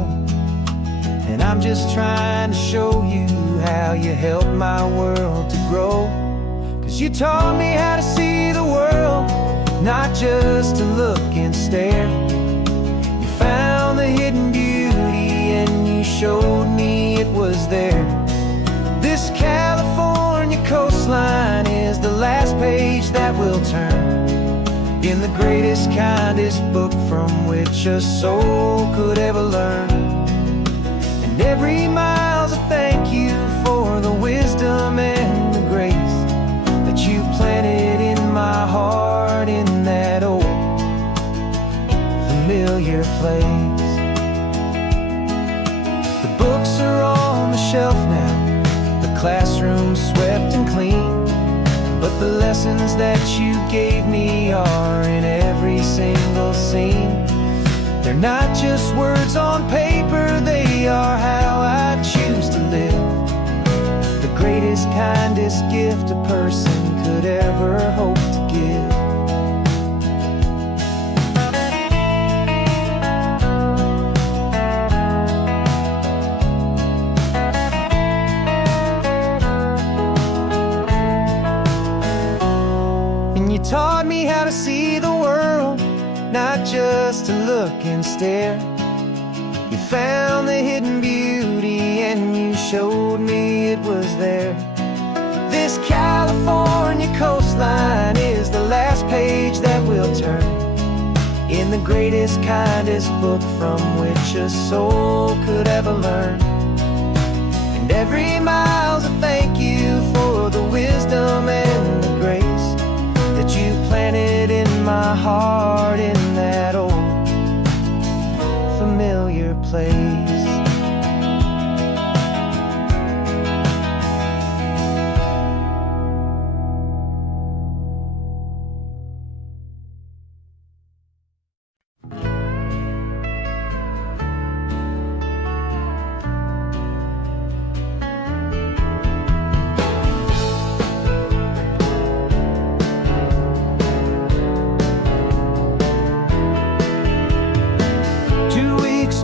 And I'm just trying to show you how you helped my world to grow. 'Cause you taught me how to see the world, not just to look and stare. You found the hidden beauty and you showed me it was there. This California coastline is the last page that we'll turn in the greatest, kindest book from which a soul could ever learn. And every mile's a thank you for the wisdom and the grace that you planted in my heart in that old familiar place. The books are on the shelf now, the classroom swept and clean, but the lessons that you gave me are in every single scene. They're not just words on paper, they are how I choose to live. The greatest, kindest gift a person could ever hope to give. You taught me how to see the world, not just to look and stare. You found the hidden beauty and you showed me it was there. This California coastline is the last page that we'll turn in the greatest, kindest book from which a soul could ever learn. And every mile's a thank you for the wisdom and the grace that you planted in my heart in that old familiar place.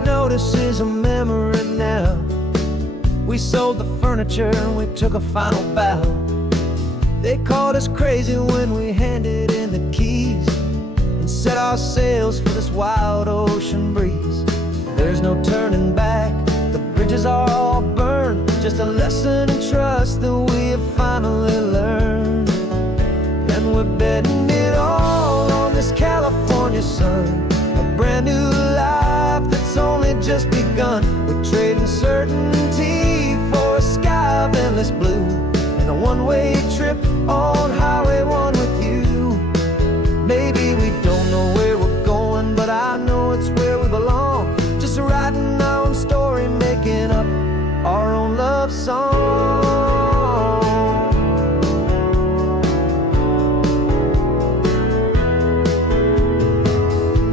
Notice is a memory now. We sold the furniture and we took a final bow. They called us crazy when we handed in the keys and set our sails for this wild ocean breeze. There's no turning back, the bridges are all burned, just a lesson in trust that we have finally learned. And we're betting it all on this California sun, a brand new life that's only just begun. We're trading certainty for a sky of endless blue and a one-way trip on Highway 1 with you. Maybe we don't know where we're going, but I know it's where we belong. Just writing our own story, making up our own love song.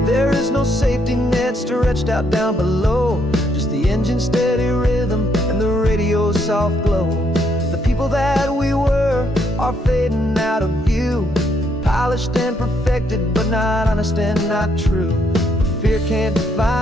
There is no safety net stretched out down below, just the engine's steady rhythm and the radio's soft glow. The people that we were are fading out of view, polished and perfected, but not honest and not true. Fear can't define